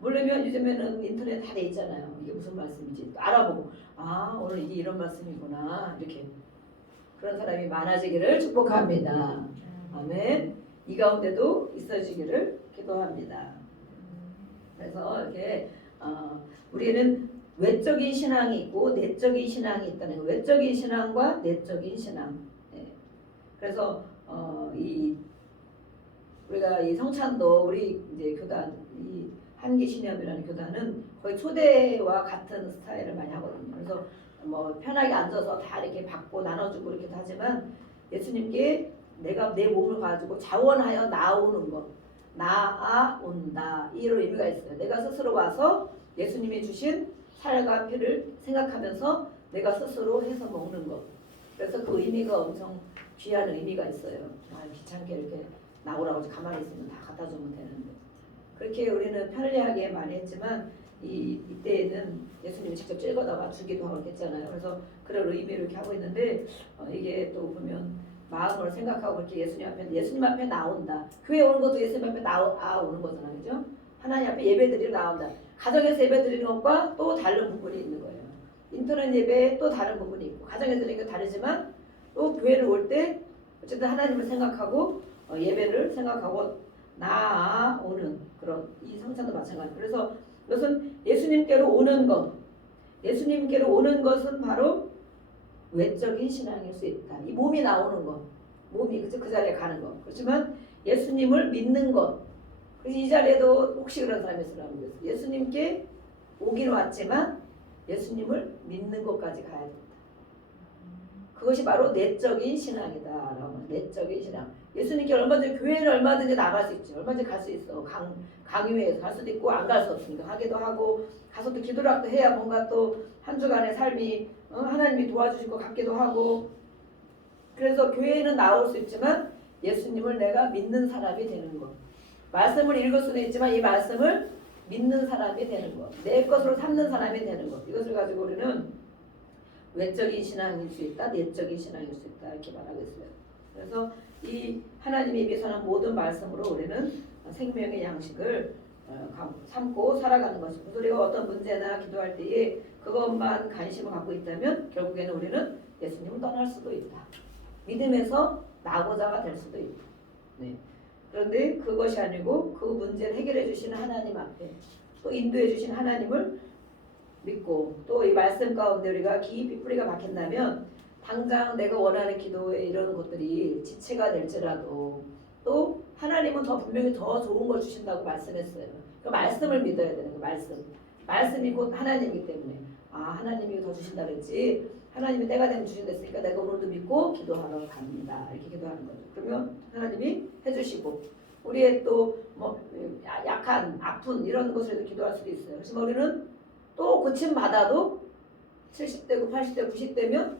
모르면 요즘에는 인터넷 다 돼 있잖아요. 이게 무슨 말씀인지 알아보고 아 오늘 이게 이런 말씀이구나 이렇게 그런 사람이 많아지기를 축복합니다. 아멘. 이 가운데도 있어지기를 기도합니다. 그래서 이렇게 우리는 외적인 신앙이 있고 내적인 신앙이 있다는 거. 외적인 신앙과 내적인 신앙. 네. 그래서 우리가 이 성찬도 우리 이제 교단 이 한기신협이라는 교단은 거의 초대와 같은 스타일을 많이 하거든요. 그래서 뭐 편하게 앉아서 다 이렇게 받고 나눠주고 이렇게 하지만 예수님께 내가 내 몸을 가지고 자원하여 나오는 것, 나아온다 이런 의미가 있어요. 내가 스스로 와서 예수님이 주신 살과 피를 생각하면서 내가 스스로 해서 먹는 것. 그래서 그 의미가 엄청 귀한 의미가 있어요. 귀찮게 이렇게 나오라고 가만히 있으면 다 갖다 주면 되는데 그렇게 우리는 편리하게 많이 했지만 이때에는 예수님이 직접 찍어다가 주기도 하고 했잖아요. 그래서 그런 의미로 이렇게 하고 있는데 이게 또 보면 마음을 생각하고 이렇게 예수님 앞에 나온다. 교회 오는 것도 예수님 앞에 오는 거잖아요, 그죠? 하나님 앞에 예배드리러 나온다. 가정에서 예배드리는 것과 또 다른 부분이 있는 거예요. 인터넷 예배에 또 다른 부분이 있고 가정에서 드리는 게 다르지만 또 교회를 올 때 어쨌든 하나님을 생각하고 예배를 생각하고 나아오는 그런 이 성찬도 마찬가지. 그래서 이것은 예수님께로 오는 것. 예수님께로 오는 것은 바로 외적인 신앙일 수 있다. 이 몸이 나오는 것. 몸이 그 자리에 가는 것. 그렇지만 예수님을 믿는 것. 그래서 이 자리에도 혹시 그런 사람이 있으라고 그랬어요. 예수님께 오긴 왔지만 예수님을 믿는 것까지 가야 된다. 그것이 바로 내적인 신앙이다. 내적인 신앙. 예수님께 얼마든지 교회를 얼마든지 나갈 수 있죠. 얼마든지 갈 수 있어. 강요해서 갈 수도 있고 안 갈 수 없으니까 하기도 하고 가서 또 기도라도 해야 뭔가 또 한 주간의 삶이 하나님이 도와주실 것 같기도 하고 그래서 교회에는 나올 수 있지만 예수님을 내가 믿는 사람이 되는 것. 말씀을 읽을 수는 있지만 이 말씀을 믿는 사람이 되는 것. 내 것으로 삼는 사람이 되는 것. 이것을 가지고 우리는 외적인 신앙일 수 있다. 내적인 신앙일 수 있다. 이렇게 말하고 있어요. 그래서 이 하나님이 입에 선한 모든 말씀으로 우리는 생명의 양식을 삼고 살아가는 것이고 그래서 우리가 어떤 문제나 기도할 때에 그것만 관심을 갖고 있다면 결국에는 우리는 예수님을 떠날 수도 있다. 믿음에서 낙오자가 될 수도 있다. 네. 그런데 그것이 아니고 그 문제를 해결해 주시는 하나님 앞에 또 인도해 주신 하나님을 믿고 또 이 말씀 가운데 우리가 깊이 뿌리가 박힌다면 당장 내가 원하는 기도에 이런 것들이 지체가 될지라도 또 하나님은 더 분명히 더 좋은 걸 주신다고 말씀했어요. 그 말씀을 믿어야 되는 거 말씀. 말씀이 곧 하나님이기 때문에 하나님이 더 주신다 그랬지 하나님이 때가 되면 주신다 했으니까 내가 오늘도 믿고 기도하러 갑니다. 이렇게 기도하는 거죠. 그러면 하나님이 해주시고 우리의 또 뭐 약한 아픈 이런 것에도 기도할 수도 있어요. 그래서 우리는 또 고침 받아도 70대고 80대 90대면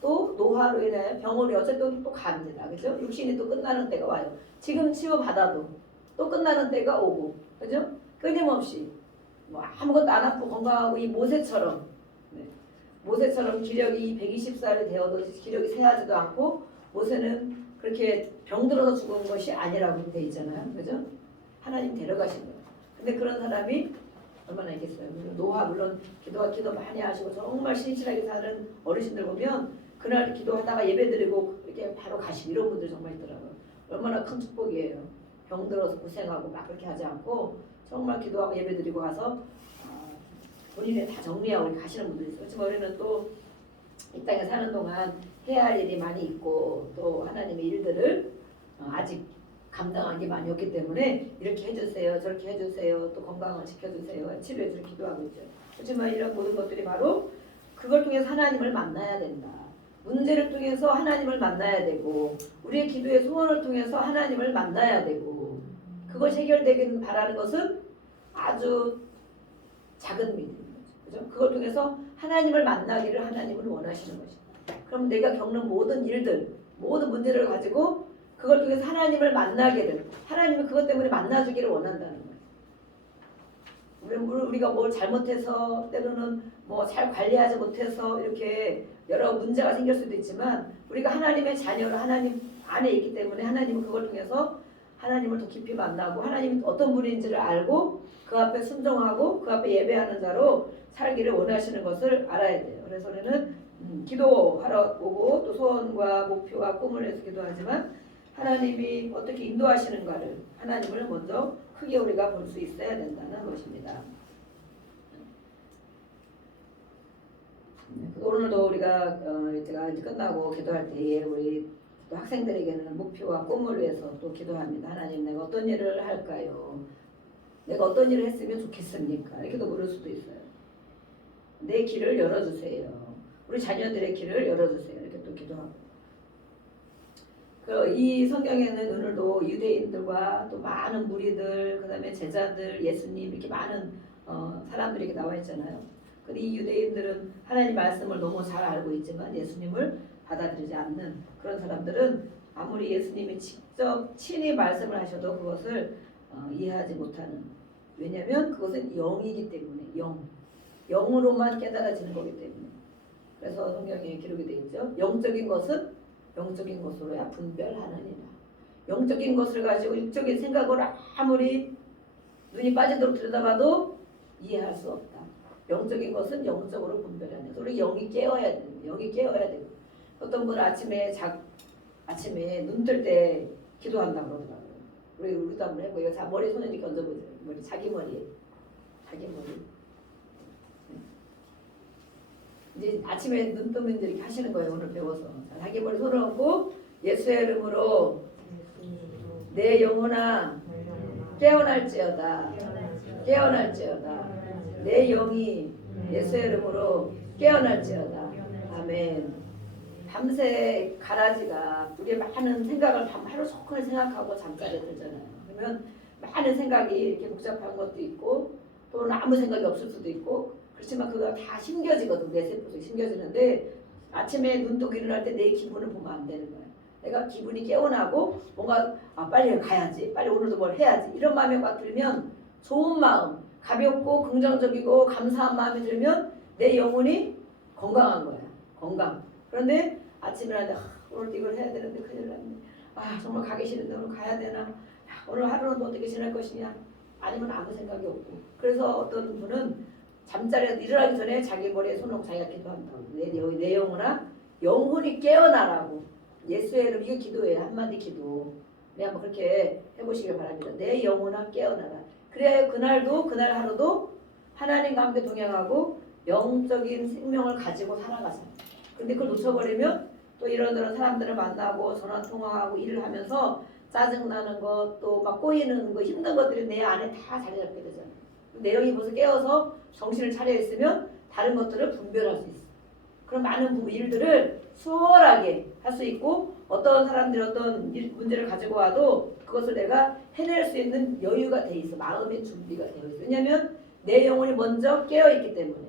또 노화로 인해 병원에 어쨌든 또 갑니다. 그죠? 육신이 또 끝나는 때가 와요. 지금 치료 받아도 또 끝나는 때가 오고 그죠? 끊임없이 뭐 아무것도 안 아프고 건강하고 이 모세처럼 모세처럼 기력이 120살이 되어도 기력이 새하지도 않고 모세는 그렇게 병들어서 죽은 것이 아니라고 돼 있잖아요. 그죠? 하나님 데려가신 거예요. 근데 그런 사람이 얼마나 있겠어요. 노화 물론 기도 많이 하시고 정말 신실하게 사는 어르신들 보면 그날 기도하다가 예배드리고 이렇게 바로 가시고 이런 분들 정말 있더라고요. 얼마나 큰 축복이에요. 병들어서 고생하고 막 그렇게 하지 않고 정말 기도하고 예배드리고 가서 본인이 다 정리하고 이렇게 가시는 분들이 있어요. 그렇지만 우리는 또 이 땅에 사는 동안 해야 할 일이 많이 있고 또 하나님의 일들을 아직 감당한 게 많이 없기 때문에 이렇게 해주세요 저렇게 해주세요 또 건강을 지켜주세요 치료해주는 기도하고 있죠. 그렇지만 이런 모든 것들이 바로 그걸 통해서 하나님을 만나야 된다. 문제를 통해서 하나님을 만나야 되고 우리의 기도의 소원을 통해서 하나님을 만나야 되고 그것이 해결되기를 바라는 것은 아주 작은 믿음인 거죠. 그죠? 그걸 통해서 하나님을 만나기를 하나님을 원하시는 것입니다. 그럼 내가 겪는 모든 일들 모든 문제를 가지고 그걸 통해서 하나님을 만나기를 하나님이 그것 때문에 만나주기를 원한다는 거예요. 우리가 뭘 잘못해서 때로는 뭐 잘 관리하지 못해서 이렇게 여러 문제가 생길 수도 있지만 우리가 하나님의 자녀로 하나님 안에 있기 때문에 하나님은 그걸 통해서 하나님을 더 깊이 만나고 하나님이 어떤 분인지를 알고 그 앞에 순종하고 그 앞에 예배하는 자로 살기를 원하시는 것을 알아야 돼요. 그래서 우리는 기도하러 오고 또 소원과 목표와 꿈을 해서 기도하지만 하나님이 어떻게 인도하시는가를 하나님을 먼저 크게 우리가 볼 수 있어야 된다는 것입니다. 오늘도 우리가 제가 이제 끝나고 기도할 때에 우리 또 학생들에게는 목표와 꿈을 위해서 또 기도합니다. 하나님 내가 어떤 일을 할까요? 내가 어떤 일을 했으면 좋겠습니까? 이렇게도 물을 수도 있어요. 내 길을 열어주세요. 우리 자녀들의 길을 열어주세요. 이렇게 또 기도하고. 이 성경에는 오늘도 유대인들과 또 많은 무리들, 그 다음에 제자들, 예수님 이렇게 많은 사람들이 이렇게 나와 있잖아요. 근데 이 유대인들은 하나님 말씀을 너무 잘 알고 있지만 예수님을 받아들이지 않는 그런 사람들은 아무리 예수님이 직접 친히 말씀을 하셔도 그것을 이해하지 못하는 왜냐하면 그것은 영이기 때문에 영으로만 깨달아지는 거기 때문에 그래서 성경에 기록이 되어 있죠. 영적인 것은 영적인 것으로야 분별하느니라. 영적인 것을 가지고 육적인 생각을 아무리 눈이 빠지도록 들여다봐도 이해할 수 없다. 영적인 것은 영적으로 분별하는 거예요. 우리 영이 깨어야 돼요. 영이 깨어야 돼요. 어떤 분은 아침에 눈 뜰 때 기도한다고 그러더라고요. 우리도 한번 해보고 이거 머리 손에 이렇게 얹어보세요. 자기 머리에. 이제 아침에 눈 뜨면 이렇게 하시는 거예요. 오늘 배워서. 자기 머리 손을 얹고 예수의 이름으로 내 영혼아 깨어날지어다. 내 영이 예수의 이름으로 깨어날지어다. 아멘. 밤새 가라지가 우리의 많은 생각을 밤 하루 종일 생각하고 잠자리에 들잖아요. 그러면 많은 생각이 이렇게 복잡한 것도 있고 또는 아무 생각이 없을 수도 있고 그렇지만 그거 다 심겨지거든. 내 세포 속에 심겨지는데 아침에 눈 뜨고 일어날 때 내 기분을 보면 안 되는 거예요. 내가 기분이 깨어나고 뭔가 빨리 가야지, 빨리 오늘도 뭘 해야지 이런 마음이 막 들면 좋은 마음, 가볍고 긍정적이고 감사한 마음이 들면 내 영혼이 건강한 거야. 건강. 그런데 아침에 일어날 때 오늘 이걸 해야 되는데 큰일 났네. 정말 가기 싫은데 오늘 가야 되나? 오늘 하루는 어떻게 지낼 것이냐? 아니면 아무 생각이 없고. 그래서 어떤 분은 잠자리에서 일어나기 전에 자기 머리에 손을 얹고 자기가 기도한다고. 내 영혼아 영혼이 깨어나라고. 예수의 이름 이거 기도예요. 한마디 기도. 네, 한번 그렇게 해보시길 바랍니다. 내 영혼아 깨어나라. 그래야 그날도 그날 하루도 하나님과 함께 동행하고 영적인 생명을 가지고 살아가잖아요. 근데 그걸 놓쳐버리면 또 이런저런 사람들을 만나고 전화통화하고 일을 하면서 짜증나는 것 또 막 꼬이는 거 힘든 것들이 내 안에 다 자리 잡게 되잖아요. 내용이 벌써 깨어서 정신을 차려 있으면 다른 것들을 분별할 수 있어요. 그런 많은 일들을 수월하게 할 수 있고 어떤 사람들이 어떤 문제를 가지고 와도 그것을 내가 해낼 수 있는 여유가 돼 있어. 마음의 준비가 되어 있어. 왜냐하면 내 영혼이 먼저 깨어 있기 때문에.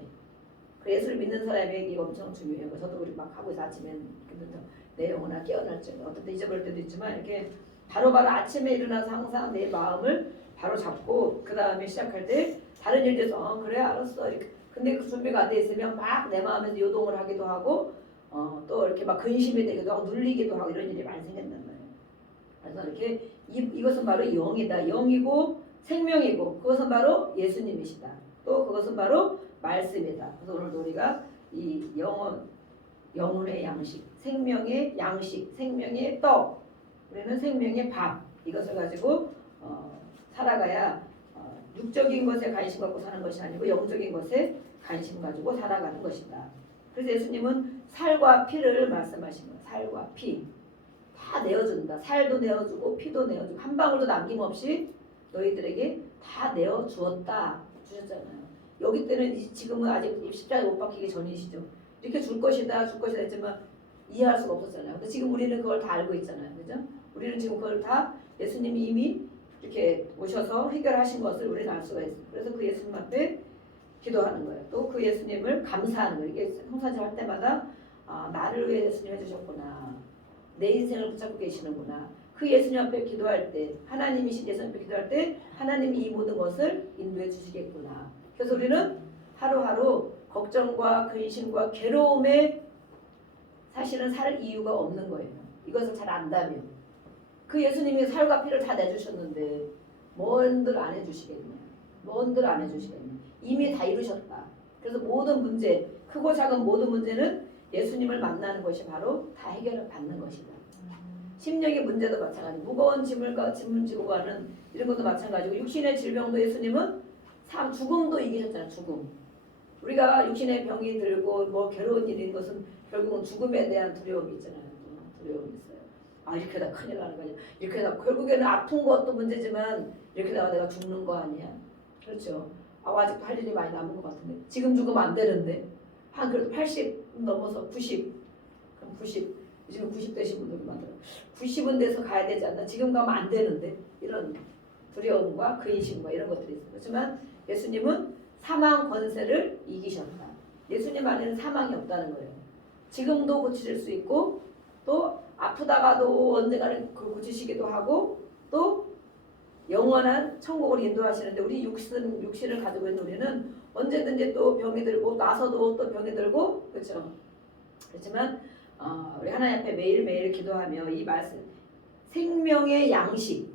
예수를 믿는 사람에게 이게 엄청 중요해요. 저도 우리 막 하고 있어. 아침에 내 영혼아 깨어날 줄 어떤 때 잊어버릴 때도 있지만 이렇게 바로바로 아침에 일어나서 항상 내 마음을 바로 잡고 그 다음에 시작할 때 다른 일들에서 그래 알았어 이렇게. 근데 그 준비가 안 돼 있으면 막 내 마음에서 요동을 하기도 하고 또 이렇게 막 근심이 되기도 하고 눌리기도 하고 이런 일이 많이 생긴단 말이에요. 그래서 이렇게 이것은 바로 영이다. 영이고 생명이고 그것은 바로 예수님이시다. 또 그것은 바로 말씀이다. 그래서 오늘도 우리가 이 영혼의 양식, 생명의 양식, 생명의 떡, 우리는 생명의 밥 이것을 가지고 살아가야 육적인 것에 관심 갖고 사는 것이 아니고 영적인 것에 관심 가지고 살아가는 것이다. 그래서 예수님은 살과 피를 말씀하신 거예요. 살과 피 다 내어준다. 살도 내어주고 피도 내어주고 한 방울도 남김없이 너희들에게 다 내어주었다 주셨잖아요. 여기 때는 지금은 아직 십자가에 못 박히기 전이시죠. 이렇게 줄 것이다 했지만 이해할 수가 없었잖아요. 근데 지금 우리는 그걸 다 알고 있잖아요. 그죠? 우리는 지금 그걸 다 예수님이 이미 이렇게 오셔서 해결하신 것을 우리는 알 수가 있어요. 그래서 그 예수님 앞에 기도하는 거예요. 또 그 예수님을 감사하는 거예요. 이게 성사절 할 때마다 나를 위해 예수님 해주셨구나. 내 인생을 붙잡고 계시는구나. 그 예수님 앞에 기도할 때 하나님이신 예수님 앞에 기도할 때 하나님이 이 모든 것을 인도해 주시겠구나. 그래서 우리는 하루하루 걱정과 근심과 괴로움에 사실은 살 이유가 없는 거예요. 이것을 잘 안다면. 그 예수님이 살과 피를 다 내주셨는데 뭔들 안 해주시겠냐. 뭔들 안 해주시겠냐. 이미 다 이루셨다. 그래서 모든 문제, 크고 작은 모든 문제는 예수님을 만나는 것이 바로 다 해결을 받는 것이다. 심령의 문제도 마찬가지. 무거운 짐을 지고 가는 이런 것도 마찬가지고 육신의 질병도 예수님은 죽음도 이기셨잖아요. 죽음. 우리가 육신의 병이 들고 뭐 괴로운 일인 것은 결국은 죽음에 대한 두려움이 있잖아요. 두려움이 있어요. 이렇게 다 큰일 나는 거 아니야. 이렇게 다 결국에는 아픈 것도 문제지만 이렇게 다가 내가 죽는 거 아니야. 그렇죠. 아직도 할 일이 많이 남은 것 같은데 지금 죽으면 안 되는데 한 그래도 80 넘어서 90 그럼 90 요즘 90 되신 분들이 많더라고요. 90은 돼서 가야 되지 않나. 지금 가면 안 되는데 이런 두려움과 근심과 이런 것들이 있어요. 그렇지만 예수님은 사망 권세를 이기셨다. 예수님 안에는 사망이 없다는 거예요. 지금도 고치실 수 있고 또 아프다가도 언젠가는 고치시기도 하고 또 영원한 천국을 인도하시는데 우리 육신을 가지고 있는 우리는 언제든지 또 병이 들고 나서도 또 병이 들고 그렇죠. 그렇지만 우리 하나님 앞에 매일매일 기도하며 이 말씀 생명의 양식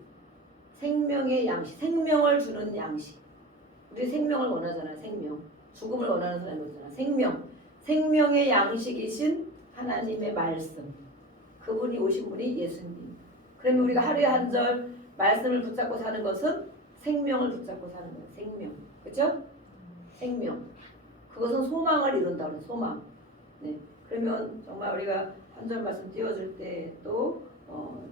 생명을 주는 양식 우리 생명을 원하잖아요. 생명 죽음을 원하는 사람이 있잖아요. 생명의 양식이신 하나님의 말씀 그분이 오신 분이 예수님. 그러면 우리가 하루에 한 절 말씀을 붙잡고 사는 것은 생명을 붙잡고 사는 거예요. 생명. 그렇죠? 생명. 그것은 소망을 이룬다는 소망. 네. 그러면 정말 우리가 한 절 말씀 띄워줄 때 또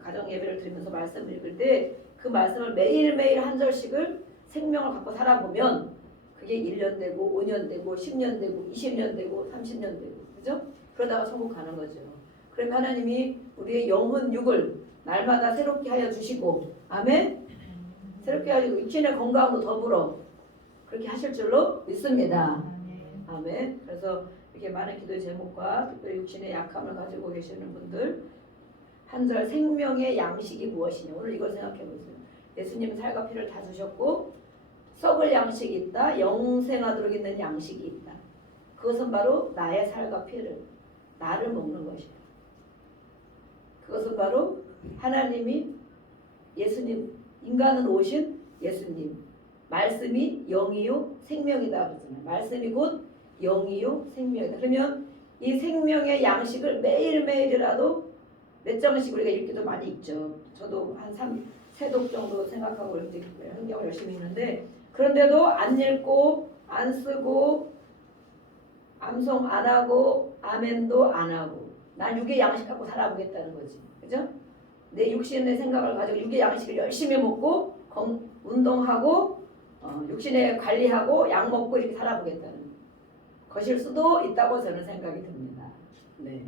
가정 예배를 드리면서 말씀을 읽을 때 그 말씀을 매일매일 한 절씩을 생명을 갖고 살아보면 그게 1년 되고 5년 되고 10년 되고 20년 되고 30년 되고 그죠? 그러다가 천국 가는 거죠. 그럼 하나님이 우리의 영혼 육을 날마다 새롭게 하여 주시고, 아멘. 새롭게 하시고 육신의 건강도 더불어 그렇게 하실 줄로 믿습니다. 아멘. 그래서 이렇게 많은 기도의 제목과 특별히 육신의 약함을 가지고 계시는 분들, 한 절 생명의 양식이 무엇이냐, 오늘 이걸 생각해 보세요. 예수님은 살과 피를 다 주셨고 썩을 양식이 있다, 영생하도록 있는 양식이 있다. 그것은 바로 나의 살과 피를, 나를 먹는 것이다. 그것은 바로 하나님이, 예수님, 인간으로 오신 예수님, 말씀이 영이요 생명이다 그러잖아요. 말씀이 곧 영이요 생명이다. 그러면 이 생명의 양식을 매일매일이라도 몇 장씩 우리가 읽기도 많이 있죠. 저도 한 3독 정도 생각하고 이렇게 성경을 열심히 읽는데, 그런데도 안 읽고 안 쓰고 암송 안 하고 아멘도 안 하고 난 육의 양식 갖고 살아보겠다는 거지. 그죠? 내 육신의 생각을 가지고 육의 양식을 열심히 먹고 운동하고 육신에 관리하고 약 먹고 이렇게 살아보겠다는 것일 수도 있다고 저는 생각이 듭니다. 네,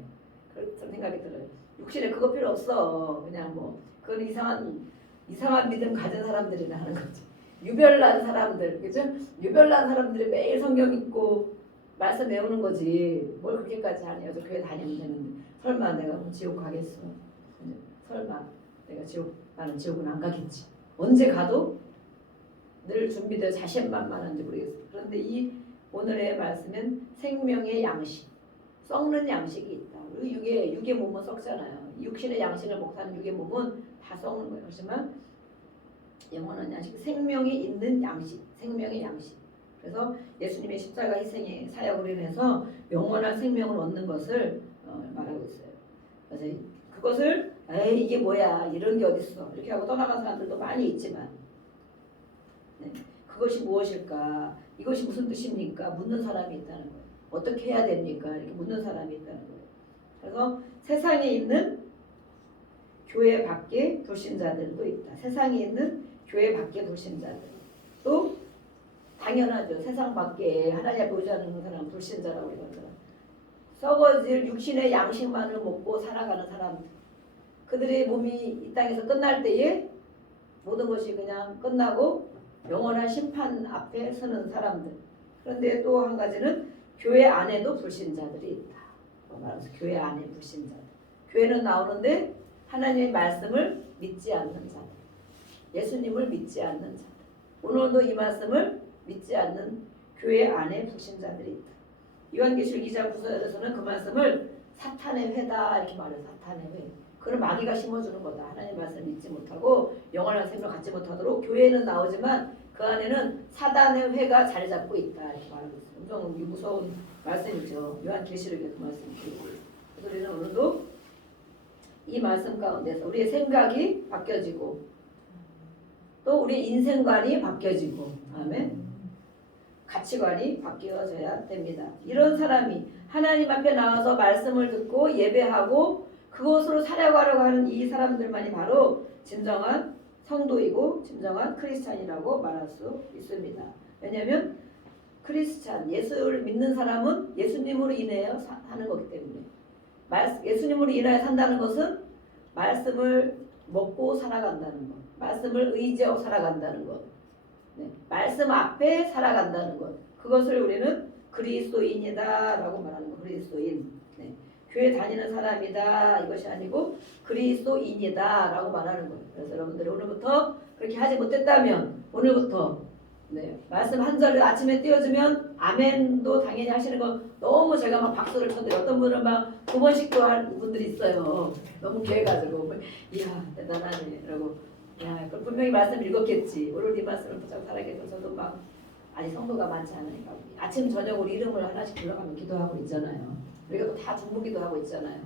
그런 생각이 들어요. 육신에 그거 필요 없어. 그냥 뭐 그건 이상한 믿음 가진 사람들이나 하는 거지. 유별난 사람들, 그죠? 유별난 사람들이 매일 성경 읽고 말씀 외우는 거지. 뭘 그렇게까지 하냐? 저 교회 다니면 되는데. 설마 내가 지옥 가겠어? 설마 내가 나는 지옥은 안 가겠지. 언제 가도 늘 준비되어 자신만만한지 모르겠어. 그런데 이 오늘의 말씀은 생명의 양식, 썩는 양식이 있다. 육의 몸은 썩잖아요. 육신의 양식을 먹고 사는 육의 몸은 다 썩는 거예요. 그렇지만 영원한 양식, 생명이 있는 양식, 생명의 양식. 그래서 예수님의 십자가 희생의 사역으로 인해서 영원한 생명을 얻는 것을 말하고 있어요. 그래서 그것을 에이 이게 뭐야 이런 게 어딨어 이렇게 하고 떠나간 사람들도 많이 있지만, 네, 그것이 무엇일까, 이것이 무슨 뜻입니까 묻는 사람이 있다는 거예요. 어떻게 해야 됩니까 이렇게 묻는 사람이 있다는 거예요. 그래서 세상에 있는 교회 밖에 불신자들도 있다. 세상에 있는 교회 밖에 불신자들, 또 당연하죠. 세상 밖에 하나님 앞에 오지 않는 사람은 불신자라고 이러더라. 썩어질 육신의 양식만을 먹고 살아가는 사람들, 그들의 몸이 이 땅에서 끝날 때에 모든 것이 그냥 끝나고 영원한 심판 앞에 서는 사람들. 그런데 또 한 가지는 교회 안에도 불신자들이 있다. 말하면서 교회 안에 불신자들. 교회는 나오는데 하나님의 말씀을 믿지 않는 자들, 예수님을 믿지 않는 자들, 오늘도 이 말씀을 믿지 않는 교회 안에 불신자들이 있다. 요한계시록 2장 9절에서는 그 말씀을 사탄의 회다 이렇게 말해요. 사탄의 회. 그걸 마귀가 심어주는 거다. 하나님 말씀 믿지 못하고 영원한 생명을 갖지 못하도록 교회는 나오지만 그 안에는 사단의 회가 자리 잡고 있다 이렇게 말하고 있어요. 엄청 무서운 말씀이죠. 요한계시록에 그 말씀이고, 그래서 우리는 오늘도 이 말씀 가운데서 우리의 생각이 바뀌어지고 또 우리의 인생관이 바뀌어지고, 아멘, 가치관이 바뀌어져야 됩니다. 이런 사람이 하나님 앞에 나와서 말씀을 듣고 예배하고 그것으로 살아가려고 하는 이 사람들만이 바로 진정한 성도이고 진정한 크리스찬이라고 말할 수 있습니다. 왜냐하면 크리스찬, 예수를 믿는 사람은 예수님으로 인하여 사는 거기 때문에, 예수님으로 인하여 산다는 것은 말씀을 먹고 살아간다는 것, 말씀을 의지하고 살아간다는 것, 네, 말씀 앞에 살아간다는 것, 그것을 우리는 그리스도인이다 라고 말하는 것. 그리스도인, 네, 교회 다니는 사람이다 이것이 아니고 그리스도인이다 라고 말하는 거예요. 그래서 여러분들이 오늘부터 그렇게 하지 못했다면 오늘부터, 네, 말씀 한 절을 아침에 띄워주면 아멘도 당연히 하시는 거 너무 제가 막 박수를 쳤는데 어떤 분은 막 2번씩도 하는 분들이 있어요. 너무 귀해가지고 이야 대단하네 라고, 야 그럼 분명히 말씀 읽었겠지, 오늘 이 말씀을 붙잡고 살아야겠어. 저도 막 아니 성도가 많지 않으니까 아침 저녁으로 이름을 하나씩 불러가면 기도하고 있잖아요. 우리가 또 다 중보기도 하고 있잖아요.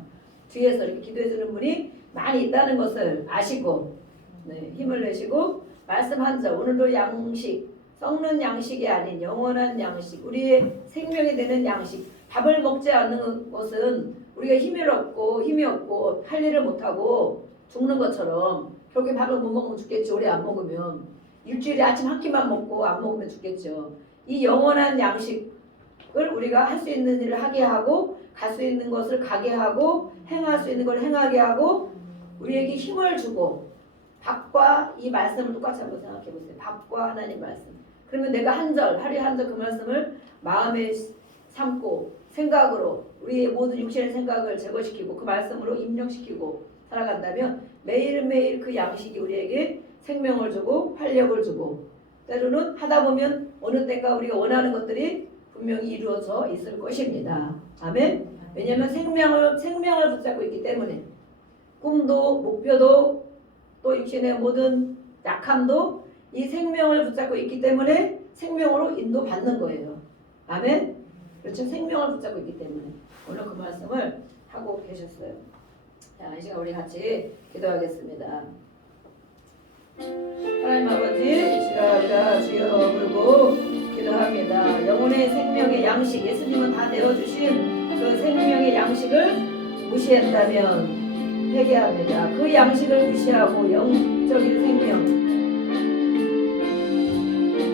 뒤에서 이렇게 기도해주는 분이 많이 있다는 것을 아시고, 네, 힘을 내시고 말씀 한 절, 오늘도 양식, 썩는 양식이 아닌 영원한 양식, 우리의 생명이 되는 양식. 밥을 먹지 않는 것은 우리가 힘이 없고 할 일을 못하고 죽는 것처럼 결국에 밥을 못 먹으면 죽겠지. 오래 안 먹으면 일주일에 아침 한 끼만 먹고 안 먹으면 죽겠죠. 이 영원한 양식, 우리가 할 수 있는 일을 하게 하고 갈 수 있는 것을 가게 하고 행할 수 있는 걸 행하게 하고 우리에게 힘을 주고 밥과 이 말씀을 똑같이 한번 생각해 보세요. 밥과 하나님 말씀. 그러면 내가 한 절, 하루에 한 절 그 말씀을 마음에 삼고 생각으로 우리의 모든 육신의 생각을 제거시키고 그 말씀으로 입력시키고 살아간다면 매일매일 그 양식이 우리에게 생명을 주고 활력을 주고 때로는 하다 보면 어느 때가 우리가 원하는 것들이 분명히 이루어져 있을 것입니다. 아멘. 왜냐하면 생명을 붙잡고 있기 때문에 꿈도 목표도 또 육신의 모든 약함도 이 생명을 붙잡고 있기 때문에 생명으로 인도받는 거예요. 아멘. 그렇죠. 생명을 붙잡고 있기 때문에 오늘 그 말씀을 하고 계셨어요. 자, 이 시간 우리 같이 기도하겠습니다. 하나님 아버지, 이 시간 우리가 주여 부르고 기도합니다. 영혼의 생명의 양식, 예수님은 다 내어주신 그 생명의 양식을 무시했다면 회개합니다. 그 양식을 무시하고 영적인 생명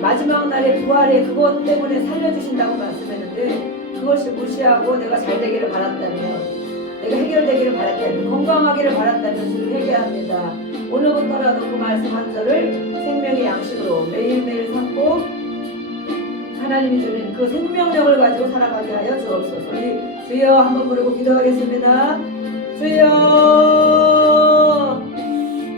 마지막 날의 부활에 그것 때문에 살려주신다고 말씀했는데 그것을 무시하고 내가 잘 되기를 바랐다면 내가 해결되기를 바랐다면 건강하기를 바랐다면 주를 회개합니다. 오늘부터라도 그 말씀 한 절을 생명의 양식으로 매일매일 삼고 하나님이 주는 그 생명력을 가지고 살아가게 하여 주옵소서. 우리 주여 한번 부르고 기도하겠습니다. 주여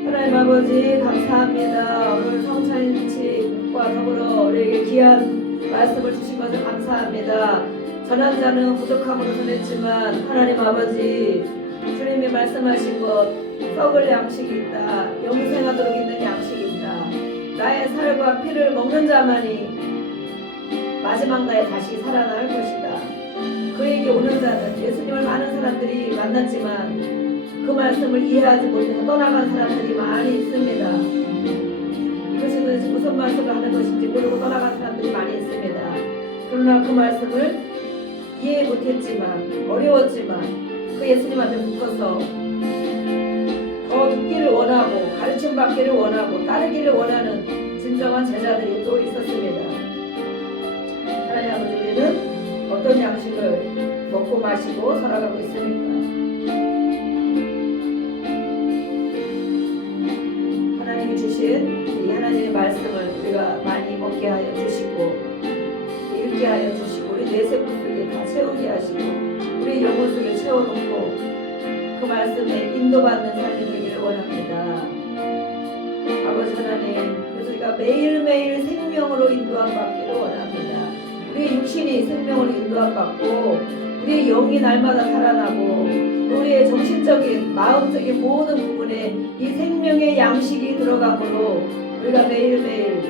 하나님 아버지 감사합니다. 오늘 성찬인 치과 더불어 우리에게 귀한 말씀을 주신 것을 감사합니다. 전한 자는 부족함으로 전했지만 하나님 아버지 주님이 말씀하신 것 썩을 양식이 있다. 영생하도록 있는 양식이 있다. 나의 살과 피를 먹는 자만이 마지막 날에 다시 살아날 것이다. 그에게 오는 자는 예수님을 많은 사람들이 만났지만 그 말씀을 이해하지 못해서 떠나간 사람들이 많이 있습니다. 이것이 도대체 무슨 말씀을 하는 것인지 모르고 떠나간 사람들이 많이 있습니다. 그러나 그 말씀을 이해 못했지만 어려웠지만 그 예수님 앞에 붙어서 더 듣기를 원하고 가르침 받기를 원하고 따르기를 원하는 진정한 제자들이 또 있었습니다. 하나님 아버지 우리는 어떤 양식을 먹고 마시고 살아가고 있습니까? 하나님이 주신 이 하나님의 말씀을 우리가 많이 먹게 하여 주시고 읽게 하여 주시고 우리 내세포 속에 다 채우게 하시고 우리 영혼 속에 채워놓고 그 말씀에 인도받는 삶이 되기를 원합니다. 아버지 하나님 그래서 우리가 매일매일 생명으로 인도함 받기를 원합니다. 우리의 육신이 생명으로 인도함 받고 우리의 영이 날마다 살아나고 우리의 정신적인 마음적인 모든 부분에 이 생명의 양식이 들어가므로 우리가 매일매일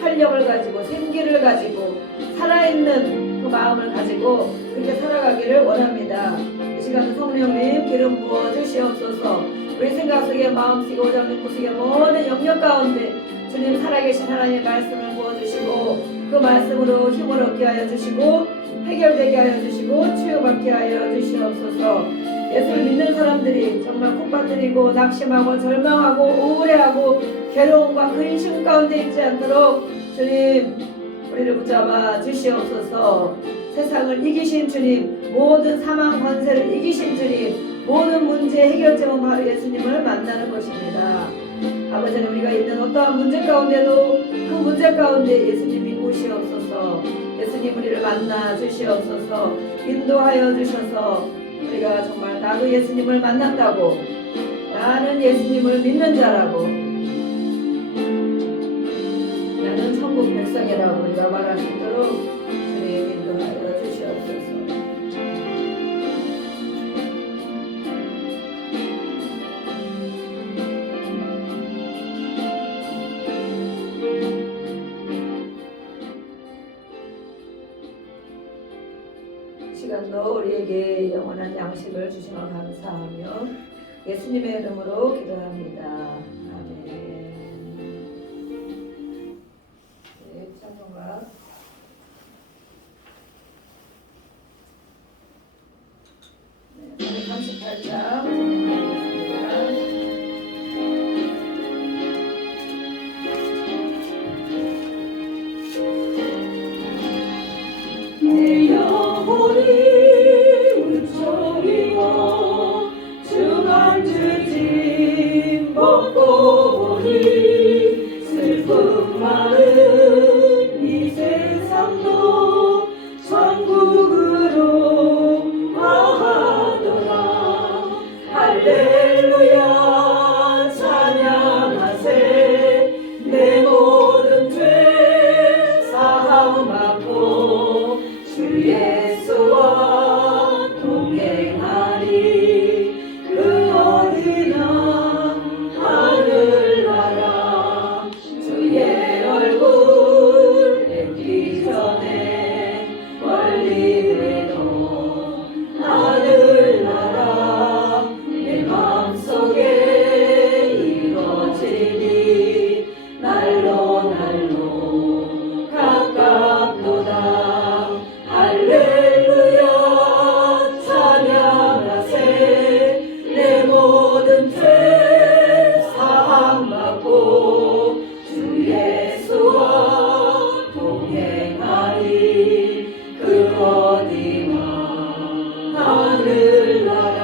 활력을 가지고 생기를 가지고 살아있는 그 마음을 가지고 그렇게 살아가기를 원합니다. 이 시간 성령님 기름 부어 주시옵소서. 우리 생각 속에 마음 속에 오장 육구 속에 모든 영역 가운데 주님 살아계신 하나님의 말씀을 부어주시고 그 말씀으로 힘을 얻게 하여 주시고 해결되게 하여 주시고 치유받게 하여 주시옵소서. 예수를 믿는 사람들이 정말 콧바뜨리고 낙심하고 절망하고 우울해하고 괴로움과 근심 가운데 있지 않도록 주님 우리를 붙잡아 주시옵소서. 세상을 이기신 주님, 모든 사망 권세를 이기신 주님, 모든 문제 해결점은 바로 예수님을 만나는 것입니다. 아버지 하나님 우리가 있는 어떠한 문제 가운데도 그 문제 가운데 예수님이 오시옵소서. 예수님 우리를 만나 주시옵소서. 인도하여 주셔서 우리가 정말 나도 예수님을 만난다고 나는 예수님을 믿는 자라고 나는 천국 백성이라고 우리가 말할 수 있도록 주님 인도하여 주시옵소서. 시간도 우리에게 영원한 양식을 주시며 감사하며 예수님의 이름으로 기도합니다. 아멘. 네, 찬송가 네, 38장 진행하겠습니다. 동행하리 그 어디나 하늘나라 주의 얼굴 뵙기 전에 멀리 외도 하늘나라 내 마음속에 이루어지니 날로 날로 가깝도다 할렐루야 찬양하세 내 모든 죄 사함받고 주 예수와 동행하리 그 어디나 하늘나라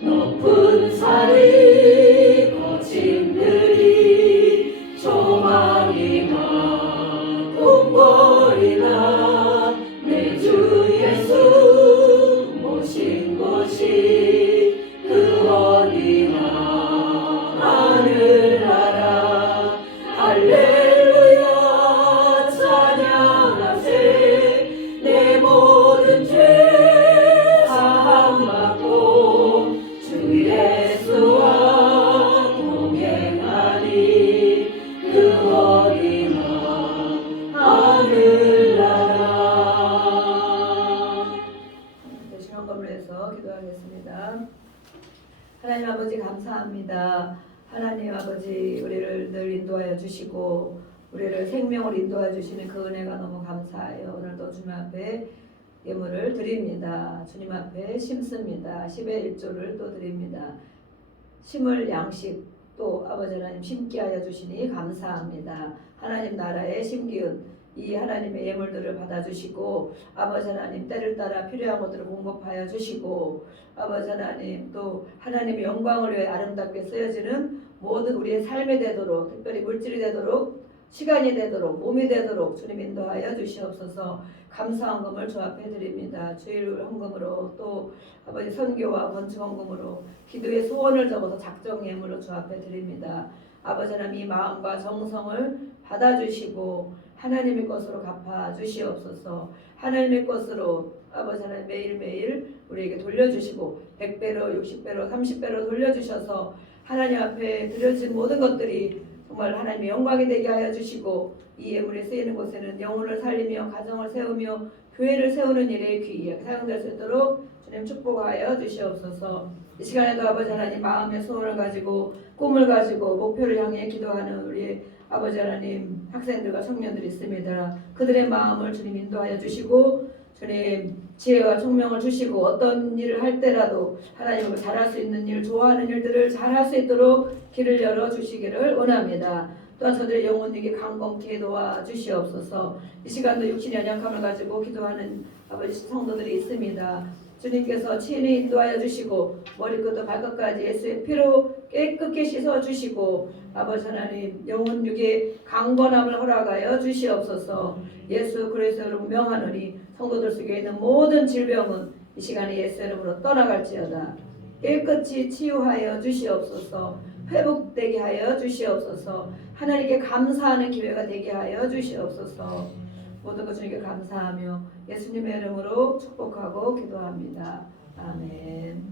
높은 산이 거친들이 조망이나 동거리나 내 주 예수 모신 곳이 그 어디나 하늘나라 할렐루야 찬양하세 내 모든 죄 사함받고 주 예수와 동행하리 그 어디나 하늘나라. 되신 헌금을 해서 기도하겠습니다. 하나님 아버지 감사합니다. 하나님 아버지 우리를 늘 인도하여 주시고 우리를 생명을 인도하여 주시는 그 은혜가 너무 감사해요. 오늘도 주님 앞에 예물을 드립니다. 주님 앞에 심습니다. 10의 1조를 또 드립니다. 심을 양식 또 아버지 하나님 심게 하여 주시니 감사합니다. 하나님 나라에 심기운 이 하나님의 예물들을 받아주시고 아버지 하나님 때를 따라 필요한 것들을 공급하여 주시고 아버지 하나님 또 하나님의 영광을 위해 아름답게 쓰여지는 모든 우리의 삶이 되도록 특별히 물질이 되도록 시간이 되도록 몸이 되도록 주님 인도하여 주시옵소서. 감사한 금을 주 앞에 드립니다. 주일 헌금으로 또 아버지 선교와 건축 헌금으로 기도의 소원을 적어서 작정 예물로 주 앞에 드립니다. 아버지 하나님 이 마음과 정성을 받아주시고 하나님의 것으로 갚아 주시옵소서. 하나님의 것으로 아버지 하나님 매일매일 우리에게 돌려주시고 100배로 60배로 30배로 돌려주셔서 하나님 앞에 드려진 모든 것들이 정말 하나님의 영광이 되게 하여 주시고 이 예물이 쓰이는 곳에는 영혼을 살리며 가정을 세우며 교회를 세우는 일에 귀하게 사용될 수 있도록 주님 축복하여 주시옵소서. 이 시간에도 아버지 하나님 마음의 소원을 가지고 꿈을 가지고 목표를 향해 기도하는 우리 아버지 하나님 학생들과 청년들이 있습니다. 그들의 마음을 주님 인도하여 주시고 주님 지혜와 총명을 주시고 어떤 일을 할 때라도 하나님을 잘할 수 있는 일, 좋아하는 일들을 잘할 수 있도록 길을 열어 주시기를 원합니다. 또한 저들의 영혼에게 강건케 도와 주시옵소서. 이 시간도 육신의 연약함을 가지고 기도하는 아버지 성도들이 있습니다. 주님께서 친히 인도하여 주시고 머리끝부터 발끝까지 예수의 피로 깨끗게 씻어 주시고 아버지 하나님 영혼 육의 강건함을 허락하여 주시옵소서. 예수 그리스도로 명하노니 성도들 속에 있는 모든 질병은 이 시간에 예수 이름으로 떠나갈지어다. 깨끗이 치유하여 주시옵소서. 회복되게 하여 주시옵소서. 하나님께 감사하는 기회가 되게 하여 주시옵소서. 모든 것 주님께 감사하며 예수님의 이름으로 축복하고 기도합니다. 아멘.